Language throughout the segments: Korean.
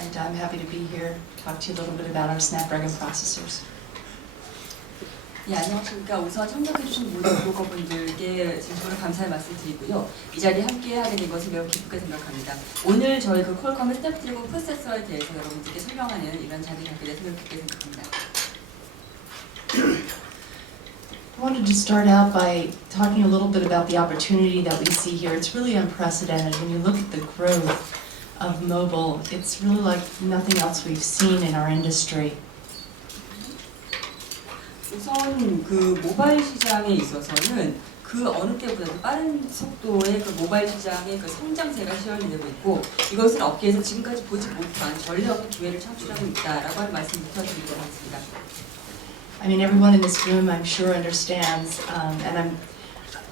and I'm happy to be here, talk to you a little bit about our Snapdragon processors. 예, 안녕하십니까. 우선 참석해주신 모든 브로커분들께 진심으로 감사의 말씀드리고요. 이 자리에 함께 하게 된 것을 매우 기쁘게 생각합니다. 오늘 저희 그 퀄컴의 스냅드래곤 프로세서에 대해서 여러분들께 설명하는 이런 자리를 갖게 돼서 매우 기쁘게 생각합니다. I wanted to start out by talking a little bit about the opportunity that we see here. It's really unprecedented. When you look at the growth of mobile, it's really like nothing else we've seen in our industry. 우선 그 모바일 시장에 있어서는 그 어느 때보다도 빠른 속도의 그 모바일 시장의 그 성장세가 시연되고 있고 이것은 업계에서 지금까지 보지 못한 전례 없는 기회를 창출하고 있다라고 하는 말씀부터 드리도록 하겠습니다. I mean, everyone in this room, I'm sure, understands,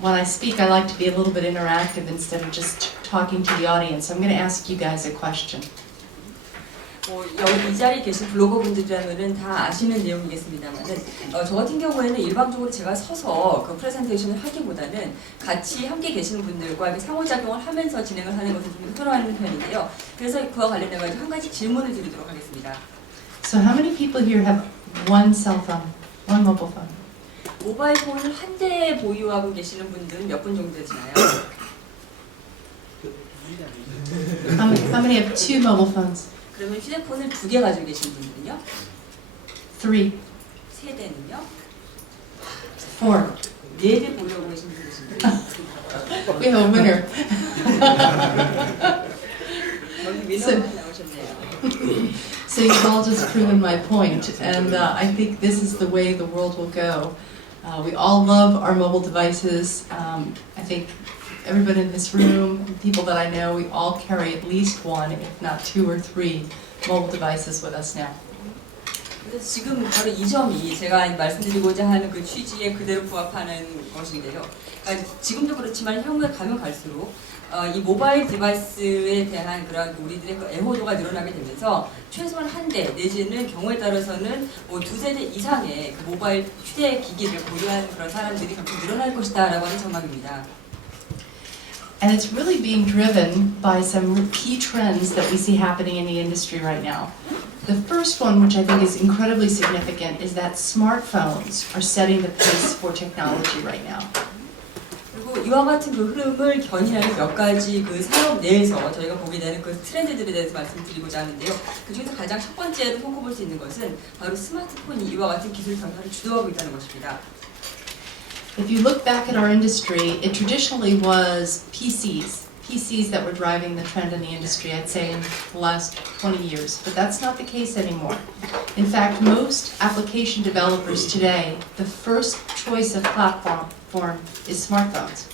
when I speak, I like to be a little bit interactive instead of just talking to the audience. So I'm going to ask you guys a question. 여기 이 자리에 계신 블로거분들이라면은 다 아시는 내용이겠습니다만은 저 같은 경우에는 일방적으로 제가 서서 그 프레젠테이션을 하기보다는 같이 함께 계시는 분들과 이렇게 상호작용을 하면서 진행을 하는 것을 좀 선호하는 편인데요. 그래서 그와 관련해 가지고 한 가지 질문을 드리도록 하겠습니다. So how many people here have one cell phone, one mobile phone? 모바일 폰을 한 대 보유하고 계시는 분들은 몇 분 정도 되시나요? How many have two mobile phones? 그러면 휴대폰을 2개 가지고 계신 분들은요? Three, 3대는요? four. 4대 보유하고 계신 분들 계신데요? We have a winner. 여기 위너분이 나오셨네요. So you've all just proven my point, and I think this is the way the world will go. We all love our mobile devices. I think everybody in this room, people that I know, we all carry at least one, if not two or three, mobile devices with us now. 그래서 지금 바로 이 점이 제가 말씀드리고자 하는 그 취지에 그대로 부합하는 것인데요. 그러니까 지금도 그렇지만 향후에 가면 갈수록 이 모바일 디바이스에 대한 그런 우리들의 그 애호도가 늘어나게 되면서 최소한 한 대 내지는 경우에 따라서는 뭐 2세대 이상의 그 모바일 휴대 기기를 보유하는 그런 사람들이 점점 늘어날 것이다라고 하는 전망입니다. And it's really being driven by some key trends that we see happening in the industry right now. The first one, which I think is incredibly significant, is that smartphones are setting the pace for technology right now. 그리고 이와 같은 그 흐름을 견인하는 몇 가지 그 산업 내에서 저희가 보게 되는 그 트렌드들에 대해서 말씀드리고자 하는데요. 그 중에서 가장 첫 번째로 손꼽을 수 있는 것은 바로 스마트폰이 이와 같은 기술 변화를 주도하고 있다는 것입니다. If you look back at our industry, it traditionally was PCs that were driving the trend in the industry, I'd say in the last 20 years, but that's not the case anymore. In fact, most application developers today, the first choice of platform is smartphones.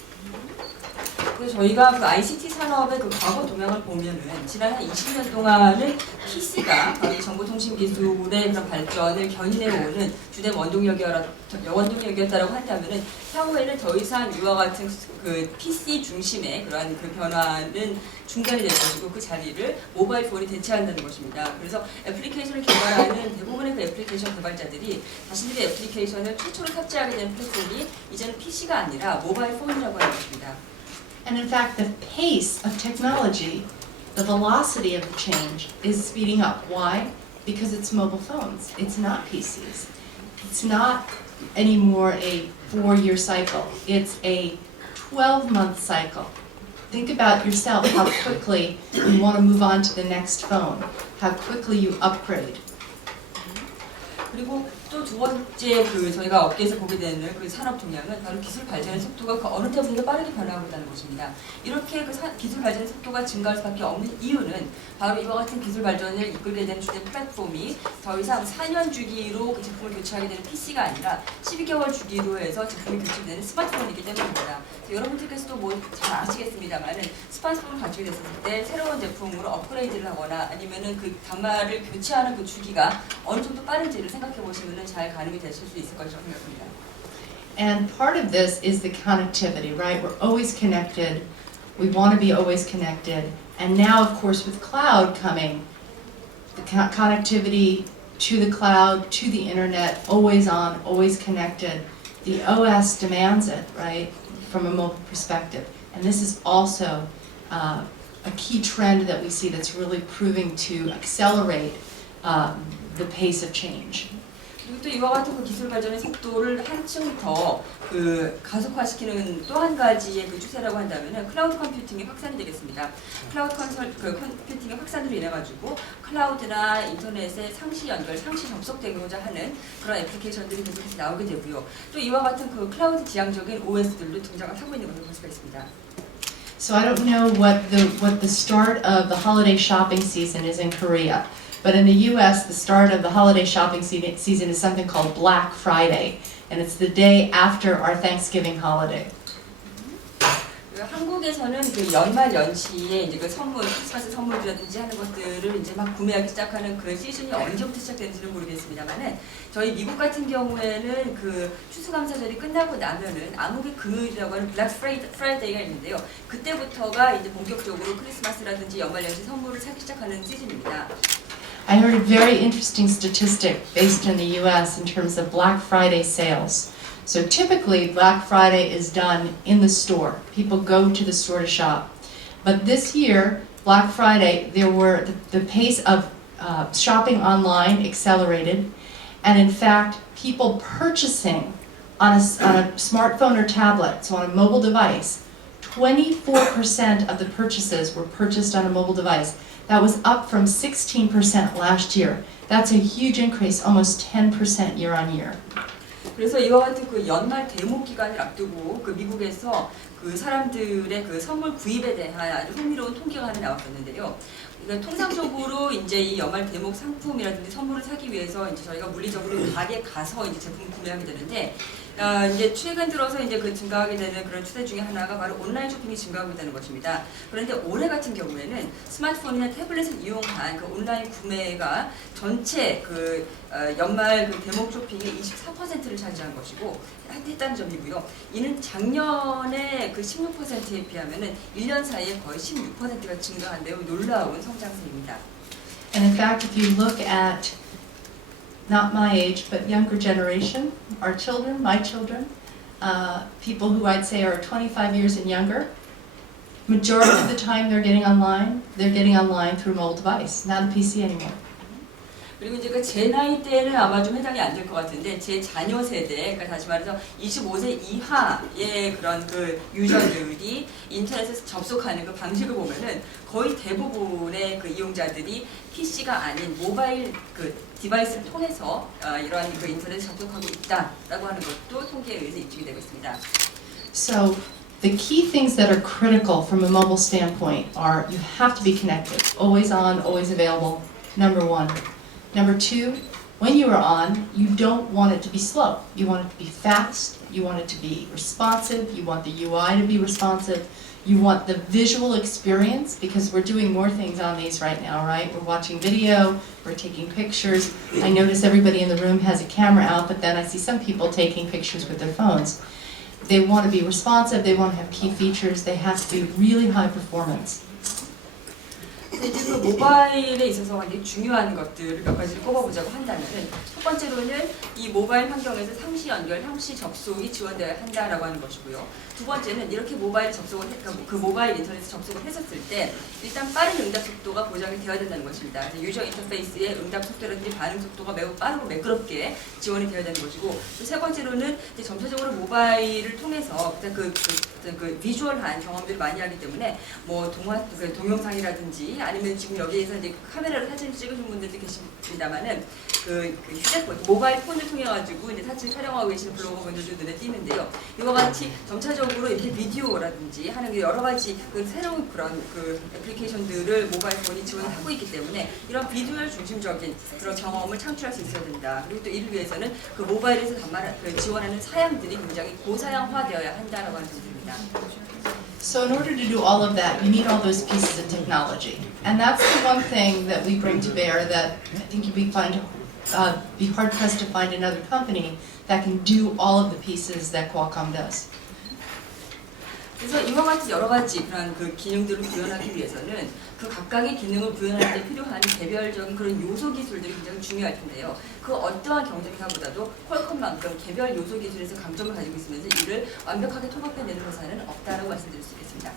그래서 저희가 그 ICT 산업의 그 과거 동향을 보면은 지난 한 20년 동안은 PC가 바로 정보통신 기술의 그런 발전을 견인해 오는 주된 원동력이었다라고 한다면은 향후에는 더 이상 이와 같은 그 PC 중심의 그러한 그 변화는 중단이 될 것이고 그 자리를 모바일 폰이 대체한다는 것입니다. 그래서 애플리케이션을 개발하는 대부분의 그 애플리케이션 개발자들이 자신들의 애플리케이션을 최초로 탑재하게 된 플랫폼이 이제는 PC가 아니라 모바일 폰이라고 하는 것입니다. And in fact, the pace of technology, the velocity of the change is speeding up. Why? Because it's mobile phones. It's not PCs. It's not anymore a 4-year cycle. It's a 12-month cycle. Think about yourself, how quickly you want to move on to the next phone, how quickly you upgrade. 그리고 또 두 번째 그 저희가 업계에서 보게 되는 그 산업 동향은 바로 기술 발전의 속도가 그 어느 때보다도 빠르게 변화하고 있다는 것입니다. 이렇게 그 기술 발전의 속도가 증가할 수밖에 없는 이유는 바로 이와 같은 기술 발전을 이끌게 되는 주된 플랫폼이 더 이상 4년 주기로 그 제품을 교체하게 되는 PC가 아니라 12개월 주기로 해서 제품이 교체되는 스마트폰이기 때문입니다. 여러분들께서도 뭐 잘 아시겠습니다만은 스마트폰을 가지게 됐을 때 새로운 제품으로 업그레이드를 하거나 아니면은 그 단말을 교체하는 그 주기가 어느 정도 빠른지를 생각해 보시면은 잘 가늠이 되실 수 있을 것이라고 생각합니다. And part of this is the connectivity, right? We're always connected. We want to be always connected. And now, of course, with cloud coming, the connectivity to the cloud, to the internet, always on, always connected. The OS demands it, right, from a mobile perspective. And this is also a key trend that we see that's really proving to accelerate the pace of change. 그리고 또 이와 같은 그 기술 발전의 속도를 한층 더 그 가속화시키는 또 한 가지의 그 추세라고 한다면은 클라우드 컴퓨팅의 확산이 되겠습니다. 클라우드 컴퓨팅의 확산으로 인해 가지고 클라우드나 인터넷에 상시 연결, 상시 접속되고자 하는 그런 애플리케이션들이 계속해서 나오게 되고요. 또 이와 같은 그 클라우드 지향적인 OS들도 등장을 하고 있는 것을 볼 수가 있습니다. So I don't know what the start of the holiday shopping season is in Korea, but in the U.S. the start of the holiday shopping season is something called Black Friday, and it's the day after our Thanksgiving holiday. 한국에서는 그 연말 연시에 이제 그 선물, 크리스마스 선물이라든지 하는 것들을 이제 막 구매하기 시작하는 그 시즌이 언제부터 시작되는지는 모르겠습니다만은 저희 미국 같은 경우에는 그 추수감사절이 끝나고 나면은 암흑의 금요일이라고 하는 블랙 프라이데이가 있는데요. 그때부터가 이제 본격적으로 크리스마스라든지 연말 연시 선물을 사기 시작하는 시즌입니다. I heard a very interesting statistic based in the U.S. in terms of Black Friday sales. So typically, Black Friday is done in the store. People go to the store to shop. But this year, Black Friday, the pace of shopping online accelerated, and in fact, people purchasing on a smartphone or tablet, so on a mobile device, 24% of the purchases were purchased on a mobile device. That was up from 16% last year. That's a huge increase, almost 10% year on year. 그래서 이와 같은 그 연말 대목 기간을 앞두고 그 미국에서 그 사람들의 그 선물 구입에 대한 아주 흥미로운 통계가 하나 나왔었는데요. 그러니까 통상적으로 이제 이 연말 대목 상품이라든지 선물을 사기 위해서 이제 저희가 물리적으로 가게 가서 이제 제품을 구매하게 되는데 이제 최근 들어서 이제 그 증가하게 되는 그런 추세 중에 하나가 바로 온라인 쇼핑이 증가하고 있다는 것입니다. 그런데 올해 같은 경우에는 스마트폰이나 태블릿을 이용한 그 온라인 구매가 전체 그 연말 그 대목 쇼핑의 24%를 차지한 것이고 했다는 점이고요. 이는 작년에 그 16%에 비하면은 1년 사이에 거의 16%가 증가한 매우 놀라운 성장세입니다. And in fact, if you look at not my age, but younger generation, our children, my children, people who I'd say are 25 years and younger, majority of the time they're getting online through a mobile device, not a PC anymore. 그리고 이제 그 제 나이 때는 아마 좀 해당이 안 될 것 같은데 제 자녀 세대, 그러니까 다시 말해서 25세 이하의 그런 그 유저들이 인터넷에서 접속하는 그 방식을 보면은 거의 대부분의 그 이용자들이 PC가 아닌 모바일 그 디바이스를 통해서 이러한 그 인터넷에 접속하고 있다라고 하는 것도 통계에 의해서 입증이 되고 있습니다. So the key things that are critical from a mobile standpoint are you have to be connected, always on, always available, number one. Number two, when you are on, you don't want it to be slow. You want it to be fast, you want it to be responsive, you want the UI to be responsive, you want the visual experience, because we're doing more things on these right now, right? We're watching video, we're taking pictures. I notice everybody in the room has a camera out, but then I see some people taking pictures with their phones. They want to be responsive, they want to have key features, they have to be really high performance. 이제 그 모바일에 있어서 굉장히 중요한 것들을 몇 가지를 꼽아보자고 한다면은 첫 번째로는 이 모바일 환경에서 상시 연결, 상시 접속이 지원되어야 한다라고 하는 것이고요. 두 번째는 이렇게 모바일 접속을 그 모바일 인터넷에 접속을 했었을 때 일단 빠른 응답 속도가 보장이 되어야 된다는 것입니다. 유저 인터페이스의 응답 속도라든지 반응 속도가 매우 빠르고 매끄럽게 지원이 되어야 되는 것이고 또 세 번째로는 이제 점차적으로 모바일을 통해서 그 비주얼한 경험들을 많이 하기 때문에 뭐 동영상이라든지 아니면 지금 여기에서 이제 카메라로 사진을 찍으신 분들도 계십니다만은 그 휴대폰, 모바일 폰을 통해 가지고 이제 사진 촬영하고 계시는 블로거분들도 눈에 띄는데요. 이와 같이 점차적으로 이렇게 비디오라든지 하는 게 여러 가지 그 새로운 그런 그 애플리케이션들을 모바일 폰이 지원하고 있기 때문에 이런 비주얼 중심적인 그런 경험을 창출할 수 있어야 된다. 그리고 또 이를 위해서는 그 모바일에서 지원하는 사양들이 굉장히 고사양화되어야 한다라고 하는 점입니다. So in order to do all of that, you need all those pieces of technology. And that's the one thing that we bring to bear that I think you'd be hard-pressed to find another company that can do all of the pieces that Qualcomm does. 그래서 이와 같은 여러 가지 그런 그 기능들을 구현하기 위해서는 그 각각의 기능을 구현할 때 필요한 개별적인 그런 요소 기술들이 굉장히 중요할 텐데요. 그 어떠한 경쟁사보다도 퀄컴만큼 개별 요소 기술에서 강점을 가지고 있으면서 이를 완벽하게 통합해내는 회사는 없다라고 말씀드릴 수 있겠습니다.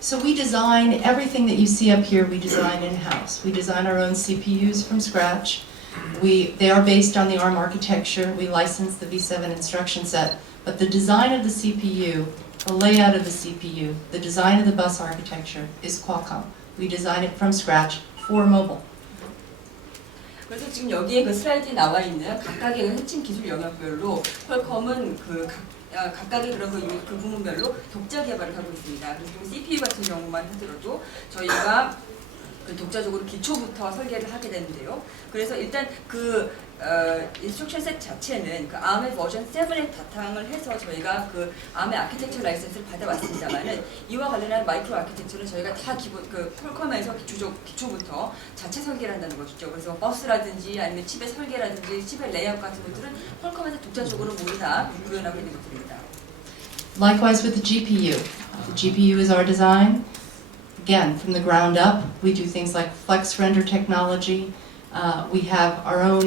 So we design everything that you see up here, we design in-house. We design our own CPUs from scratch. They are based on the ARM architecture. We license the V7 instruction set, but the design of the CPU, the layout of the CPU, the design of the bus architecture is Qualcomm. We design it from scratch for mobile. 그래서 지금 여기에 그 슬라이드에 나와 있는 각각의 핵심 기술 영역별로 퀄컴은 각각의 그런 그 부문별로 독자 개발을 하고 있습니다. 그래서 CPU 같은 경우만 하더라도 저희가 독자적으로 기초부터 설계를 하게 되는데요. 그래서 일단 그 인스트럭션 셋 자체는 그 ARM의 버전 7에 바탕을 해서 저희가 그 ARM의 아키텍처 라이센스를 받아왔습니다만은 이와 관련한 마이크로 아키텍처는 저희가 다 기본 그 퀄컴에서 기초부터 자체 설계를 한다는 것이죠. 그래서 버스라든지 아니면 칩의 설계라든지 칩의 레이아웃 같은 것들은 퀄컴에서 독자적으로 모두 다 구현하고 있는 것들입니다. Likewise with the GPU. The GPU is our design. Again, from the ground up, we do things like flex render technology. We have our own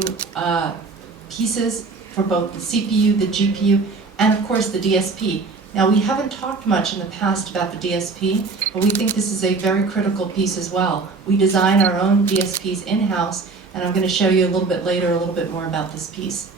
pieces for both the CPU, the GPU, and of course the DSP. Now we haven't talked much in the past about the DSP, but we think this is a very critical piece as well. We design our own DSPs in-house, and I'm going to show you a little bit later a little bit more about this piece.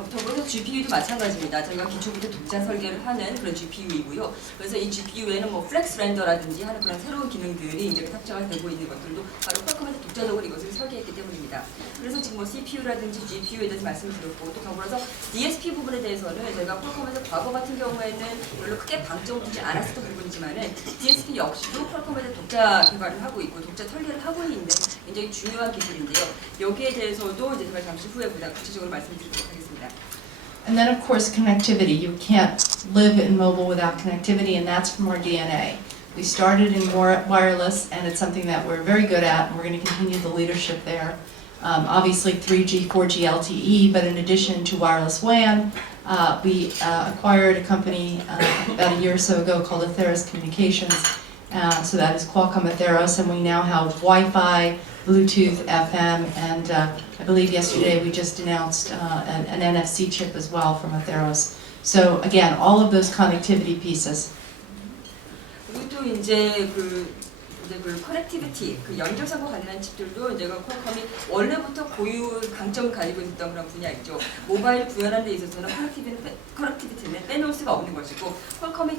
더불어서 GPU도 마찬가지입니다. 저희가 기초부터 독자 설계를 하는 그런 GPU이고요. 그래서 이 GPU에는 뭐 플렉스 렌더라든지 하는 그런 새로운 기능들이 이제 탑재가 되고 있는 것들도 바로 퀄컴에서 독자적으로 이것을 설계했기 때문입니다. 그래서 지금 뭐 CPU라든지 GPU에 대해서 말씀을 드렸고 또 더불어서 DSP 부분에 대해서는 저희가 퀄컴에서 과거 같은 경우에는 별로 크게 방점을 두지 않았었던 부분이지만은 DSP 역시도 퀄컴에서 독자 개발을 하고 있고 독자 설계를 하고 있는 굉장히 중요한 기술인데요. 여기에 대해서도 이제 제가 잠시 후에 보다 구체적으로 말씀드리도록 하겠습니다. And then of course connectivity. You can't live in mobile without connectivity, and that's from our DNA. We started in wireless, and it's something that we're very good at, and we're going to continue the leadership there. Obviously 3G, 4G LTE, but in addition to wireless WAN, we acquired a company about a year or so ago called Atheros Communications. So that is Qualcomm Atheros, and we now have Wi-Fi, Bluetooth, FM, and I believe yesterday we just announced an NFC chip as well from Atheros. So again, all of those connectivity pieces. 그리고 또 이제 그 커넥티비티, 그 연결선과 관련한 칩들도 이제 퀄컴이 원래부터 고유 강점을 가지고 있었던 그런 분야이죠. 모바일 구현하는 데 있어서는 커넥티비티는 빼놓을 수가 없는 것이고, 퀄컴이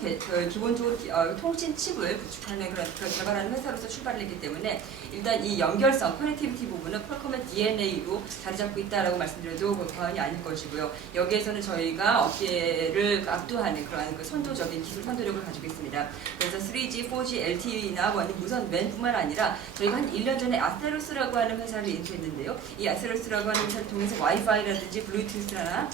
기본적으로 통신 칩을 구축하는 그런 개발하는 회사로서 출발을 했기 때문에 일단 이 연결성, 커넥티비티 부분은 퀄컴의 DNA로 자리 잡고 있다라고 말씀드려도 과언이 아닐 것이고요. 여기에서는 저희가 업계를 압도하는 그러한 그 선도적인 기술 선도력을 가지고 있습니다. 그래서 3G, 4G, LTE나 무선 웬뿐만 아니라 저희가 한 1년 전에 아세로스라고 하는 회사를 인수했는데요. 이 아세로스라고 하는 회사를 통해서 와이파이라든지 블루투스나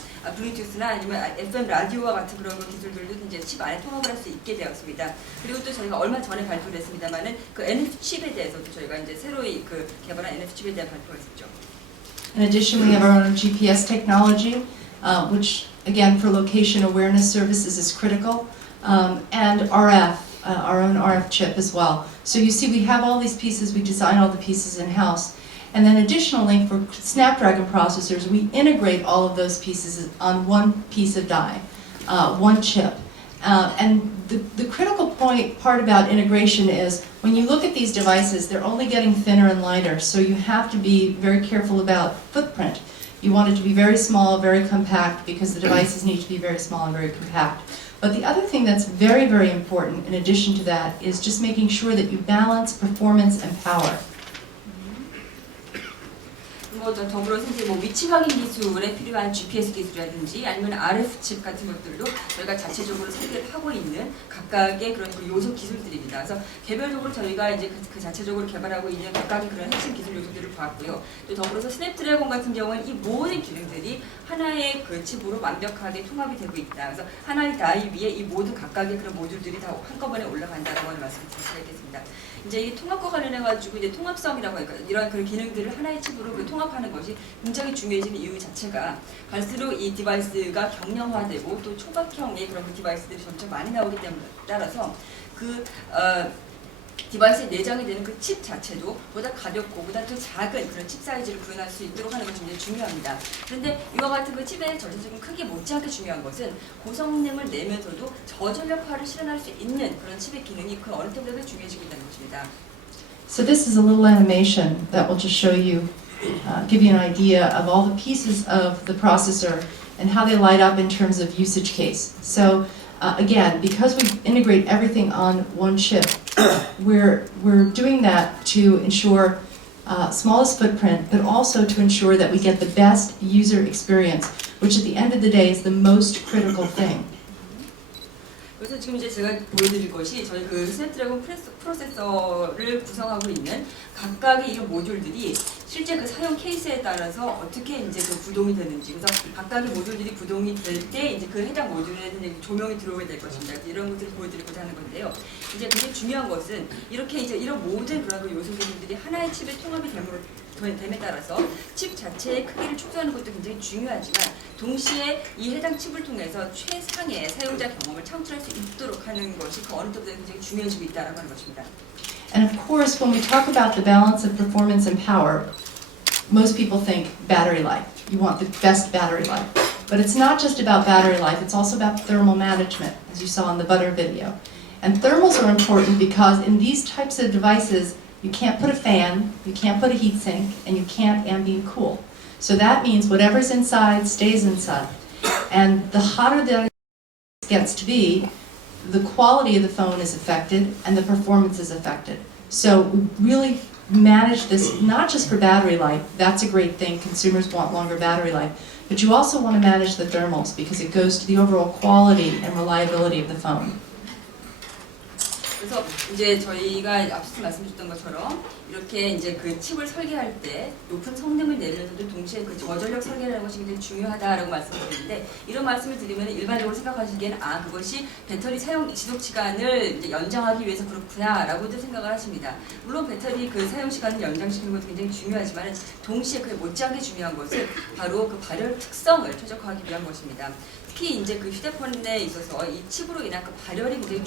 아니면 FM 라디오와 같은 그런 기술들도 이제 칩 안에 통합을 할 수 있게 되었습니다. 그리고 또 저희가 얼마 전에 발표를 했습니다만은 그 NFC 칩에 대해서도 저희가 이제 새로이 그 개발한 NFC 칩에 대한 발표가 있었죠. In addition, we have our own GPS technology, which again for location awareness services is critical, and RF. Our own RF chip as well. So you see we have all these pieces, we design all the pieces in-house. And then additionally for Snapdragon processors, we integrate all of those pieces on one piece of die, one chip. And the critical part about integration is when you look at these devices, they're only getting thinner and lighter, so you have to be very careful about footprint. You want it to be very small, very compact, because the devices need to be very small and very compact. But the other thing that's very, very important in addition to that is just making sure that you balance performance and power. 더불어서 이제 위치 확인 기술에 필요한 GPS 기술이라든지 아니면 RF 칩 같은 것들도 저희가 자체적으로 설계를 하고 있는 각각의 그런 요소 기술들입니다. 그래서 개별적으로 저희가 이제 그 자체적으로 개발하고 있는 각각의 그런 핵심 기술 요소들을 보았고요. 또 더불어서 스냅드래곤 같은 경우는 이 모든 기능들이 하나의 그 칩으로 완벽하게 통합이 되고 있다. 그래서 하나의 다이 위에 이 모든 각각의 그런 모듈들이 다 한꺼번에 올라간다라고 하는 말씀을 드릴 수가 있겠습니다. 이제 이 통합과 관련해가지고 이제 통합성이라고 하니까 이러한 그런 기능들을 하나의 칩으로 통합하는 것이 굉장히 중요해지는 이유 자체가 갈수록 이 디바이스가 경량화되고 또 초각형의 그런 디바이스들이 점점 많이 나오기 때문에 따라서 디바이스에 내장이 되는 그 칩 자체도 보다 가볍고 보다 더 작은 그런 칩 사이즈를 구현할 수 있도록 하는 것이 굉장히 중요합니다. 그런데 이와 같은 그 칩의 전체적인 크기 못지않게 중요한 것은 고성능을 내면서도 저전력화를 실현할 수 있는 그런 칩의 기능이 그 어느 때보다 중요해지고 있다는 것입니다. So this is a little animation that will just show you, give you an idea of all the pieces of the processor and how they light up in terms of usage case. So again, because we integrate everything on one chip, we're doing that to ensure smallest footprint, but also to ensure that we get the best user experience, which at the end of the day is the most critical thing. 그래서 지금 이제 제가 보여드릴 것이 저희 그 스냅드래곤 프로세서를 구성하고 있는 각각의 이런 모듈들이 실제 그 사용 케이스에 따라서 어떻게 이제 그 구동이 되는지, 그래서 각각의 모듈들이 구동이 될 때 이제 그 해당 모듈에는 이제 조명이 들어오게 될 것입니다. 이런 것들을 보여드리고자 하는 건데요. 이제 굉장히 중요한 것은 이렇게 이제 이런 모든 그런 그 요소 기능들이 하나의 칩에 통합이 됨에 따라서 칩 자체의 크기를 축소하는 것도 굉장히 중요하지만 동시에 이 해당 칩을 통해서 최상의 사용자 경험을 창출할 수 있도록 하는 것이 그 어느 때보다 굉장히 중요해지고 있다는 것입니다. And of course, when we talk about the balance of performance and power, most people think battery life. You want the best battery life. But it's not just about battery life, it's also about thermal management, as you saw in the butter video. And thermals are important because in these types of devices, you can't put a fan, you can't put a heat sink, and you can't ambient cool. So that means whatever's inside stays inside. And the hotter the gets to be, the quality of the phone is affected and the performance is affected. So we really manage this not just for battery life, that's a great thing, consumers want longer battery life, but you also want to manage the thermals because it goes to the overall quality and reliability of the phone. 그래서 이제 저희가 앞서 말씀드렸던 것처럼 이렇게 이제 그 칩을 설계할 때 높은 성능을 내면서도 동시에 그 저전력 설계라는 것이 굉장히 중요하다라고 말씀드리는데 이런 말씀을 드리면 일반적으로 생각하시기에는 그것이 배터리 사용 지속 시간을 이제 연장하기 위해서 그렇구나라고도 생각을 하십니다. 물론 배터리 그 사용 시간을 연장시키는 것도 굉장히 중요하지만 동시에 그에 못지않게 중요한 것은 바로 그 발열 특성을 최적화하기 위한 것입니다. 특히 이제 그 휴대폰에 있어서 이 칩으로 인한 그 발열이 굉장히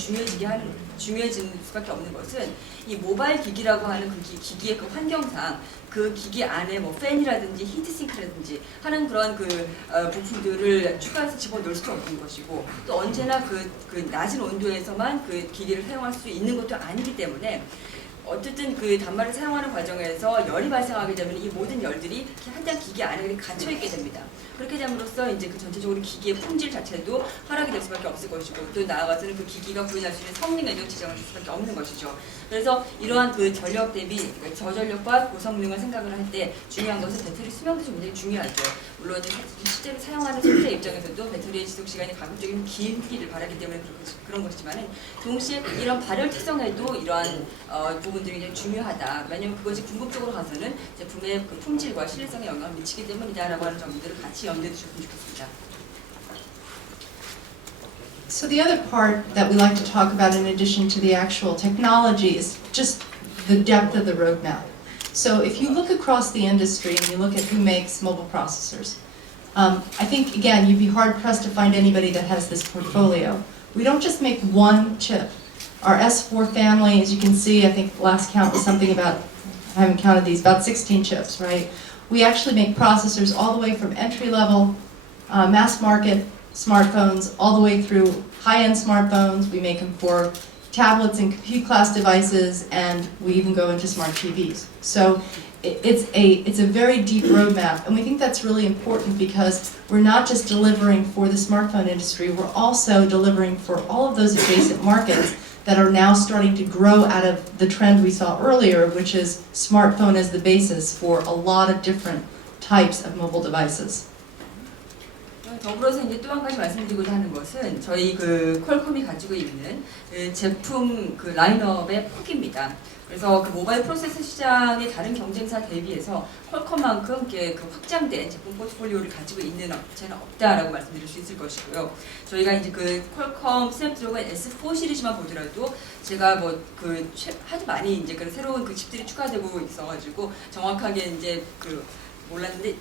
중요해지는 수밖에 없는 것은 이 모바일 기기라고 하는 그 기기의 그 환경상 그 기기 안에 뭐 팬이라든지 히트싱크라든지 하는 그런 그 부품들을 추가해서 집어넣을 수도 없는 것이고 또 언제나 그 낮은 온도에서만 그 기기를 사용할 수 있는 것도 아니기 때문에 어쨌든 그 단말을 사용하는 과정에서 열이 발생하게 되면 이 모든 열들이 한장 기기 안에 갇혀 있게 됩니다. 그렇게 됨으로써 이제 그 전체적으로 기기의 품질 자체도 하락이 될 수밖에 없을 것이고 또 나아가서는 그 기기가 구현할 수 있는 성능에도 지장을 줄 수밖에 없는 것이죠. 그래서 이러한 그 전력 대비 그러니까 저전력과 고성능을 생각을 할 때 중요한 것은 배터리 수명도 굉장히 중요하죠. 물론 실제로 사용하는 소비자 입장에서도 배터리의 지속 시간이 가급적이면 길기를 바라기 때문에 그런 것이지만은 동시에 이런 발열 특성에도 이러한 부분들이 굉장히 중요하다. 왜냐하면 그것이 궁극적으로 가서는 제품의 그 품질과 신뢰성에 영향을 미치기 때문이다라고 하는 점들을 같이 염두에 두셨으면 좋겠습니다. So the other part that we like to talk about in addition to the actual technology is just the depth of the roadmap. So if you look across the industry and you look at who makes mobile processors, I think, again, you'd be hard-pressed to find anybody that has this portfolio. We don't just make one chip. Our S4 family, as you can see, I think last count was something about, I haven't counted these, about 16 chips, right? We actually make processors all the way from entry-level, mass market smartphones, all the way through high-end smartphones. We make them for tablets and compute class devices, and we even go into smart TVs. So it's a very deep roadmap, and we think that's really important because we're not just delivering for the smartphone industry, we're also delivering for all of those adjacent markets that are now starting to grow out of the trend we saw earlier, which is smartphone as the basis for a lot of different types of mobile devices. 더불어서 이제 또 한 가지 말씀드리고자 하는 것은 저희 그 퀄컴이 가지고 있는 그 제품 그 라인업의 폭입니다. 그래서 그 모바일 프로세서 시장의 다른 경쟁사 대비해서 퀄컴만큼 그 확장된 제품 포트폴리오를 가지고 있는 업체는 없다라고 말씀드릴 수 있을 것이고요. 저희가 이제 그 퀄컴 스냅드래곤 S4 시리즈만 보더라도 제가 뭐 아주 많이 이제 그 새로운 그 칩들이 추가되고 있어가지고 정확하게 이제 그 몰랐는데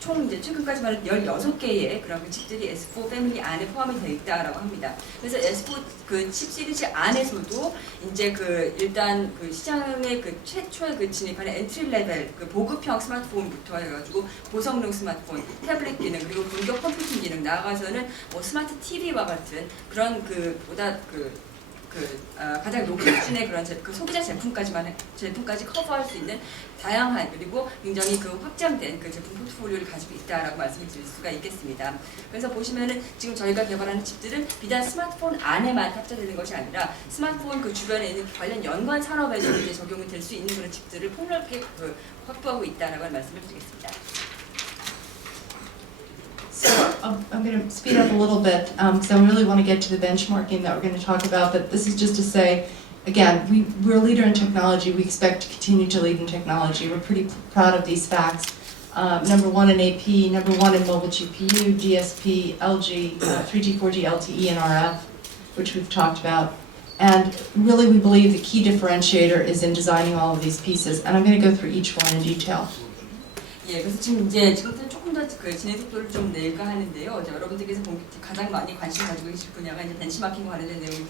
총 이제 최근까지만 해도 16개의 그런 그 칩들이 S4 패밀리 안에 포함이 되어 있다라고 합니다. 그래서 S4 그 칩 시리즈 안에서도 이제 그 일단 그 시장에 그 최초에 그 진입하는 엔트리 레벨 그 보급형 스마트폰부터 해가지고 고성능 스마트폰, 태블릿 기능 그리고 분격 컴퓨팅 기능 나아가서는 뭐 스마트 TV와 같은 그런 그 보다 가장 높은 수준의 그런 그 소비자 제품까지 커버할 수 있는 다양한 그리고 굉장히 그 확장된 그 제품 포트폴리오를 가지고 있다라고 말씀을 드릴 수가 있겠습니다. 그래서 보시면은 지금 저희가 개발하는 칩들은 비단 스마트폰 안에만 탑재되는 것이 아니라 스마트폰 그 주변에 있는 관련 연관 산업에도 이제 적용이 될 수 있는 그런 칩들을 폭넓게 확보하고 있다라고 말씀을 드리겠습니다. So I'm going to speed up a little bit because I really want to get to the benchmarking that we're going to talk about. But this is just to say, again, we're a leader in technology. We expect to continue to lead in technology. We're pretty proud of these facts. Number one in AP, number one in mobile GPU, DSP, LG, 3G, 4G, LTE, and RF, which we've talked about. And really we believe the key differentiator is in designing all of these pieces. And I'm going to go through each one in detail. 예, 그래서 지금부터 조금 더 그 진행 속도를 좀 낼까 하는데요. 여러분들께서 가장 많이 관심 가지고 계실 분야가 이제 벤치마킹과 관련된 내용일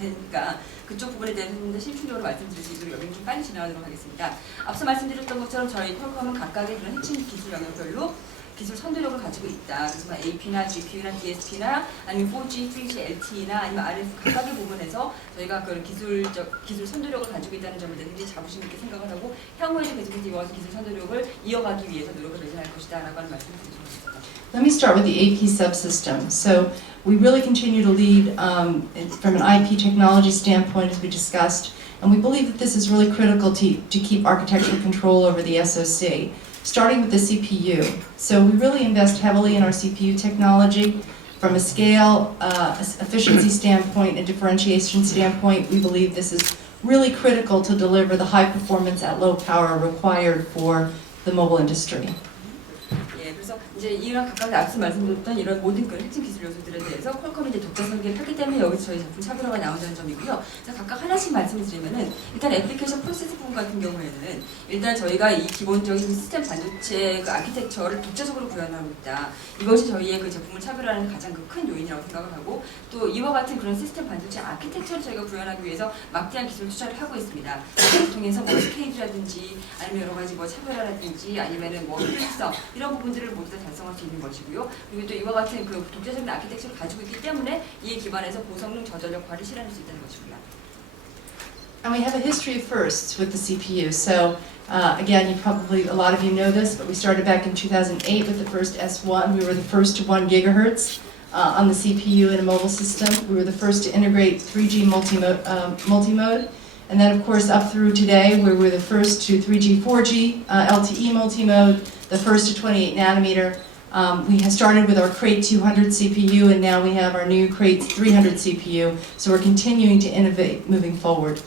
테니까 그쪽 부분에 대해서 좀 더 실질적으로 말씀드릴 수 있도록 여기는 좀 빨리 진행하도록 하겠습니다. 앞서 말씀드렸던 것처럼 저희 퀄컴은 각각의 그런 핵심 기술 영역별로 기술 선도력을 가지고 있다. 그래서 뭐 AP나 GPU나 DSP나 아니면 4G, 3G, LTE나 아니면 RF 각각의 부분에서 저희가 그런 기술 선도력을 가지고 있다는 점을 굉장히 자부심 있게 생각을 하고 향후에도 계속해서 이와 같은 기술 선도력을 이어가기 위해서 노력을 매진할 것이다라고 하는 말씀을 드리겠습니다. Let me start with the AP subsystem. So we really continue to lead from an IP technology standpoint, as we discussed, and we believe that this is really critical to keep architectural control over the SoC. Starting with the CPU. So we really invest heavily in our CPU technology. From a scale, efficiency standpoint, and differentiation standpoint, we believe this is really critical to deliver the high performance at low power required for the mobile industry. 예, 그래서 이제 이런 각각 앞서 말씀드렸던 이런 모든 그 핵심 기술 요소들에 대해서 퀄컴이 이제 독자 설계를 하기 때문에 여기서 저희 제품 차별화가 나온다는 점이고요. 그래서 각각 하나씩 말씀을 드리면은 일단 애플리케이션 프로세스 부분 같은 경우에는 일단 저희가 이 기본적인 시스템 반도체 그 아키텍처를 독자적으로 구현하고 있다. 이것이 저희의 그 제품을 차별화하는 가장 그 큰 요인이라고 생각을 하고 또 이와 같은 그런 시스템 반도체 아키텍처를 저희가 구현하기 위해서 막대한 기술 투자를 하고 있습니다. 이를 통해서 뭐 스케일이라든지 아니면 여러 가지 뭐 차별화라든지 아니면은 뭐 효율성 이런 부분들을 모두 다 달성할 수 있는 것이고요. 그리고 또 이와 같은 그 독자적인 아키텍처를 가지고 있기 때문에 이에 기반해서 고성능 저전력화를 실현할 수 있다는 것입니다. And we have a history of firsts with the CPU. So again, a lot of you know this, but we started back in 2008 with the first S1. We were the first to 1 gigahertz on the CPU in a mobile system. We were the first to integrate 3G multimode. And then of course up through today, where we're the first to 3G, 4G, LTE multimode, the first to 28 nanometer. We have started with our Crate 200 CPU, and now we have our new Crate 300 CPU. So we're continuing to innovate moving forward.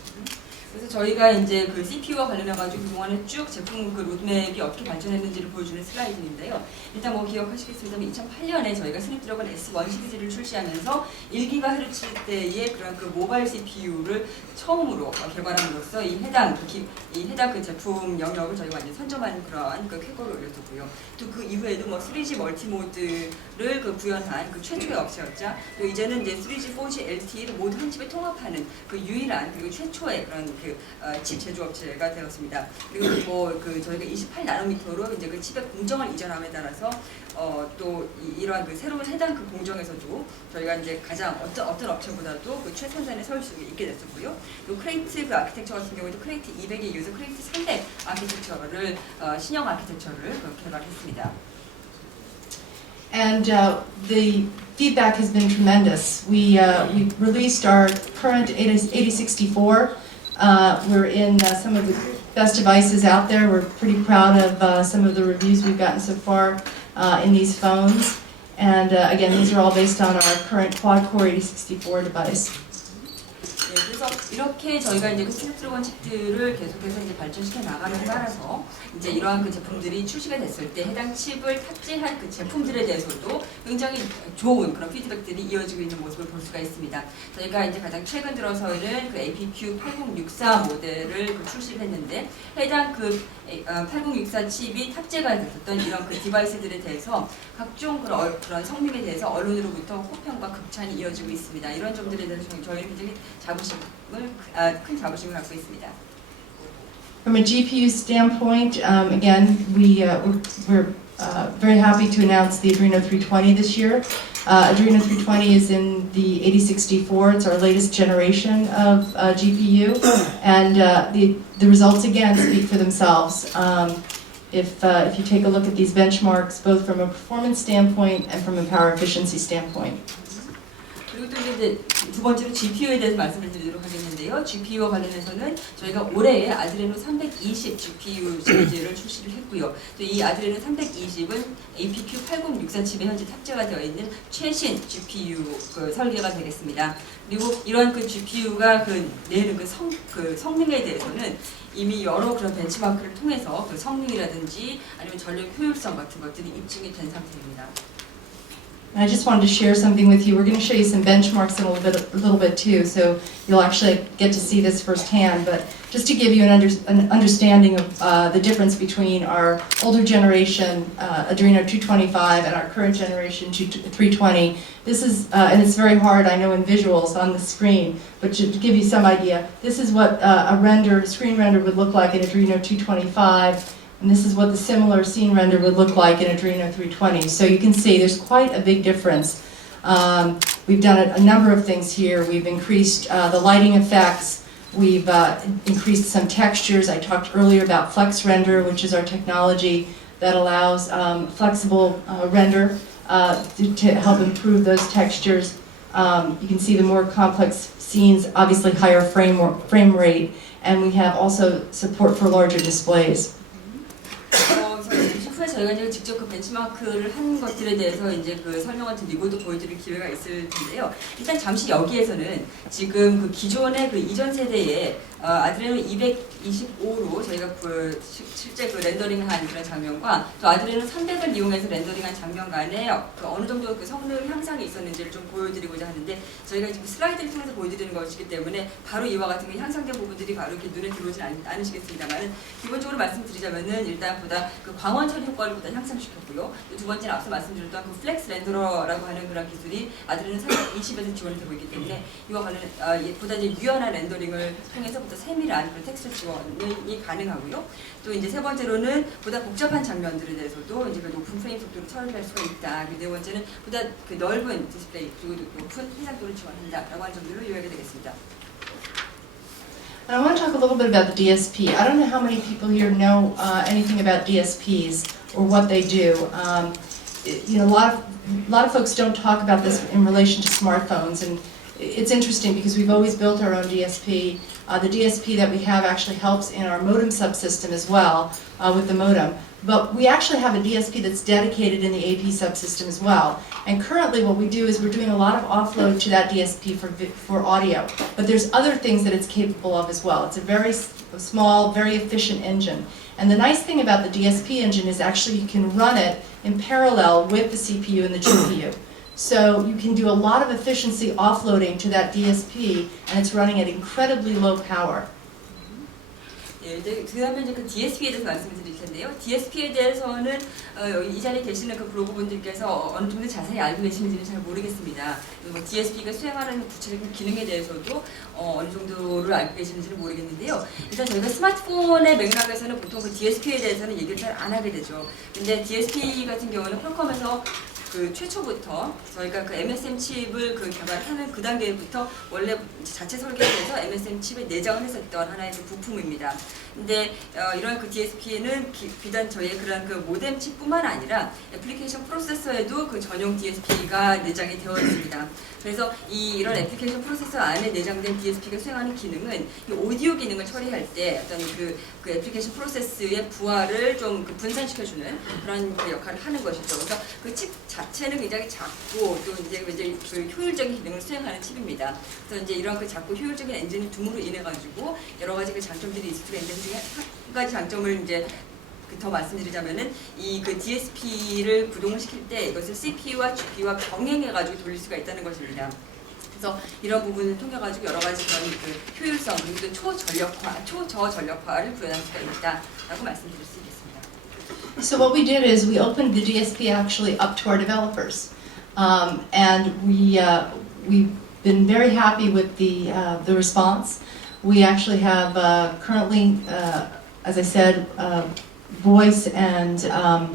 그래서 저희가 이제 그 CPU와 관련해가지고 그동안에 쭉 제품 그 로드맵이 어떻게 발전했는지를 보여주는 슬라이드인데요. 일단 뭐 기억하시겠습니다만 2008년에 저희가 스냅 드래곤 S1 시리즈를 출시하면서 1GHz대의 그런 그 모바일 CPU를 처음으로 개발함으로써 이 해당 그 제품 영역을 저희가 완전 선점하는 그런 그 쾌거를 올렸었고요. 또 그 이후에도 뭐 3G 멀티모드를 그 구현한 그 최초의 업체였죠. 또 이제는 이제 3G, 4G, LTE를 모두 한 칩에 통합하는 그 유일한 그리고 최초의 그런 그 칩 제조업체가 되었습니다. 그리고 뭐 그 저희가 28나노미터로 이제 그 칩의 공정을 이전함에 따라서 또 이러한 그 새로운 해당 그 공정에서도 저희가 이제 가장 어떤 업체보다도 그 최선단에 설 수 있게 됐었고요. 또 크레이트 그 아키텍처 같은 경우에도 크레이트 200에 이어서 크레이트 300 아키텍처를 신형 아키텍처를 개발했습니다. And the feedback has been tremendous. We released our current 8064. We're in some of the best devices out there. We're pretty proud of some of the reviews we've gotten so far in these phones. And again, these are all based on our current quad-core 8064 device. 네, 그래서 이렇게 저희가 이제 그 스냅드래곤 칩들을 계속해서 이제 발전시켜 나가는 따라서 이제 이러한 그 제품들이 출시가 됐을 때 해당 칩을 탑재한 그 제품들에 대해서도 굉장히 좋은 그런 피드백들이 이어지고 있는 모습을 볼 수가 있습니다. 저희가 이제 가장 최근 들어서는 그 APQ8064 모델을 출시를 했는데 해당 그 8064 칩이 탑재가 됐었던 이런 그 디바이스들에 대해서 각종 그런 성능에 대해서 언론으로부터 호평과 극찬이 이어지고 있습니다. 이런 점들에 대해서 저희는 굉장히 큰 자부심을 갖고 있습니다. From a GPU standpoint, again, we're very happy to announce the Adreno 320 this year. Adreno 320 is in the 8064. It's our latest generation of GPU, and the results again speak for themselves. If you take a look at these benchmarks, both from a performance standpoint and from a power efficiency standpoint. 그리고 또 이제 두 번째로 GPU에 대해서 말씀을 드리도록 하겠는데요. GPU와 관련해서는 저희가 올해에 아드레노 320 GPU 시리즈를 출시를 했고요. 또 이 아드레노 320은 APQ8064 칩에 현재 탑재가 되어 있는 최신 GPU 설계가 되겠습니다. 그리고 이러한 그 GPU가 내는 성능에 대해서는 이미 여러 그런 벤치마크를 통해서 그 성능이라든지 아니면 전력 효율성 같은 것들이 입증이 된 상태입니다. I just wanted to share something with you. We're going to show you some benchmarks in a little bit too, so you'll actually get to see this firsthand. But just to give you an understanding of the difference between our older generation Adreno 225 and our current generation 320, this is, and it's very hard, I know, in visuals on the screen, but to give you some idea, this is what a screen render would look like in Adreno 225. And this is what the similar scene render would look like in Adreno 320. So you can see there's quite a big difference. We've done a number of things here. We've increased the lighting effects. We've increased some textures. I talked earlier about Flex Render, which is our technology that allows flexible render to help improve those textures. You can see the more complex scenes, obviously higher frame rate, and we have also support for larger displays. 후에 저희가 이제 직접 그 벤치마크를 한 것들에 대해서 이제 그 설명을 드리고 또 보여드릴 기회가 있을 텐데요. 일단 잠시 여기에서는 지금 그 기존의 그 이전 세대의 아드레노 225로 저희가 실제 그 렌더링한 그런 장면과 또 아드레노 300을 이용해서 렌더링한 장면 간에 어느 정도 그 성능 향상이 있었는지를 좀 보여드리고자 하는데 저희가 지금 슬라이드를 통해서 보여드리는 것이기 때문에 바로 이와 같은 그 향상된 부분들이 바로 이렇게 눈에 들어오진 않으시겠습니다만은 기본적으로 말씀드리자면은 일단 보다 그 광원 처리 효과를 보다 향상시켰고요. 두 번째는 앞서 말씀드렸던 그 플렉스 렌더러라고 하는 그런 기술이 아드레노 320에서 지원이 되고 있기 때문에 이와 관련 보다 이제 유연한 렌더링을 통해서 보다 세밀한 그런 텍스처 지원이 가능하고요. 또 이제 세 번째로는 보다 복잡한 장면들에 대해서도 이제 그 높은 프레임 속도를 처리할 수가 있다. 네 번째는 보다 그 넓은 디스플레이 그리고 높은 해상도를 지원한다라고 하는 점들을 요약이 되겠습니다. And I want to talk a little bit about the DSP. I don't know how many people here know anything about DSPs or what they do. You know, a lot of folks don't talk about this in relation to smartphones, and it's interesting because we've always built our own DSP. The DSP that we have actually helps in our modem subsystem as well with the modem. But we actually have a DSP that's dedicated in the AP subsystem as well. And currently what we do is we're doing a lot of offload to that DSP for audio. But there's other things that it's capable of as well. It's a very small, very efficient engine. And the nice thing about the DSP engine is actually you can run it in parallel with the CPU and the GPU. So you can do a lot of efficiency offloading to that DSP, and it's running at incredibly low power. 예, 그 다음에 이제 그 DSP에 대해서 말씀을 드릴 텐데요. DSP에 대해서는 이 자리에 계시는 그 블로그분들께서 어느 정도 자세히 알고 계시는지는 잘 모르겠습니다. 뭐 DSP가 수행하는 구체적인 기능에 대해서도 어느 정도를 알고 계시는지는 모르겠는데요. 일단 저희가 스마트폰의 맥락에서는 보통 그 DSP에 대해서는 얘기를 잘 안 하게 되죠. 근데 DSP 같은 경우는 퀄컴에서 그 최초부터 저희가 그 MSM 칩을 개발하는 그 단계부터 원래 자체 설계해서 MSM 칩에 내장을 했었던 하나의 그 부품입니다. 근데 이런 그 DSP는 비단 저희의 그런 그 모뎀 칩뿐만 아니라 애플리케이션 프로세서에도 그 전용 DSP가 내장이 되어 있습니다. 그래서 이런 애플리케이션 프로세서 안에 내장된 DSP가 수행하는 기능은 이 오디오 기능을 처리할 때 어떤 그 애플리케이션 프로세스의 부하를 좀 분산시켜주는 그런 그 역할을 하는 것이죠. 그래서 그 칩 자체는 굉장히 작고 또 이제 그 효율적인 기능을 수행하는 칩입니다. 그래서 이제 이런 그 작고 효율적인 엔진을 둠으로 인해 가지고 여러 가지 그 장점들이 있을 수가 있는데 한 가지 장점을 이제 더 말씀드리자면은 이 그 DSP를 구동을 시킬 때 이것을 CPU와 GPU와 병행해 가지고 돌릴 수가 있다는 것입니다. 그래서 이런 부분을 통해 가지고 여러 가지 그런 그 효율성 그리고 초저전력화를 구현할 수가 있다라고 말씀드릴 수 있겠습니다. So what we did is we opened the DSP actually up to our developers, and we've been very happy with the response. We actually have currently, as I said, voice and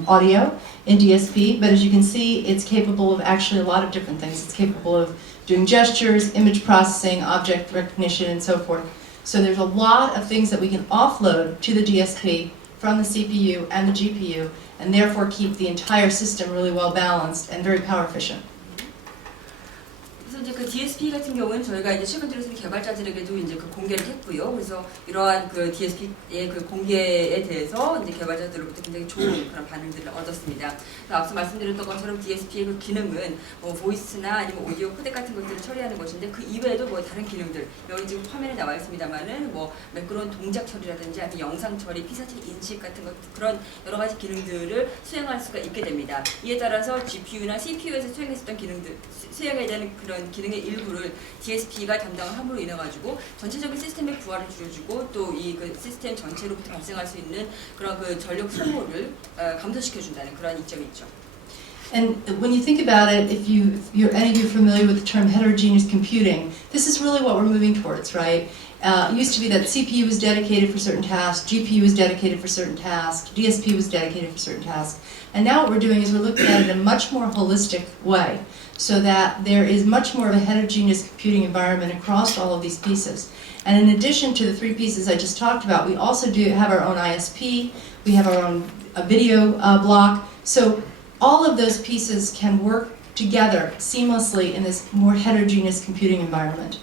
audio in DSP, but as you can see, it's capable of actually a lot of different things. It's capable of doing gestures, image processing, object recognition, and so forth. So there's a lot of things that we can offload to the DSP from the CPU and the GPU, and therefore keep the entire system really well balanced and very power efficient. 그래서 이제 그 DSP 같은 경우는 저희가 이제 최근 들어서 개발자들에게도 이제 그 공개를 했고요. 그래서 이러한 그 DSP의 그 공개에 대해서 이제 개발자들로부터 굉장히 좋은 그런 반응들을 얻었습니다. 앞서 말씀드렸던 것처럼 DSP의 그 기능은 뭐 보이스나 아니면 오디오 코덱 같은 것들을 처리하는 것인데 그 이외에도 뭐 다른 기능들 여기 지금 화면에 나와 있습니다만은 뭐 매끄러운 동작 처리라든지 아니면 영상 처리, 피사체 인식 같은 것 그런 여러 가지 기능들을 수행할 수가 있게 됩니다. 이에 따라서 GPU나 CPU에서 수행했었던 기능들 수행해야 되는 그런 기능의 일부를 DSP가 담당을 함으로 인해 가지고 전체적인 시스템의 부하를 줄여주고 또 이 그 시스템 전체로부터 발생할 수 있는 그런 그 전력 소모를 감소시켜 준다는 그런 이점이 있죠. And when you think about it, if any of you are familiar with the term heterogeneous computing, this is really what we're moving towards, right? It used to be that CPU was dedicated for certain tasks, GPU was dedicated for certain tasks, DSP was dedicated for certain tasks. And now what we're doing is we're looking at it in a much more holistic way, so that there is much more of a heterogeneous computing environment across all of these pieces. And in addition to the three pieces I just talked about, we also do have our own ISP, we have our own video block, so all of those pieces can work together seamlessly in this more heterogeneous computing environment.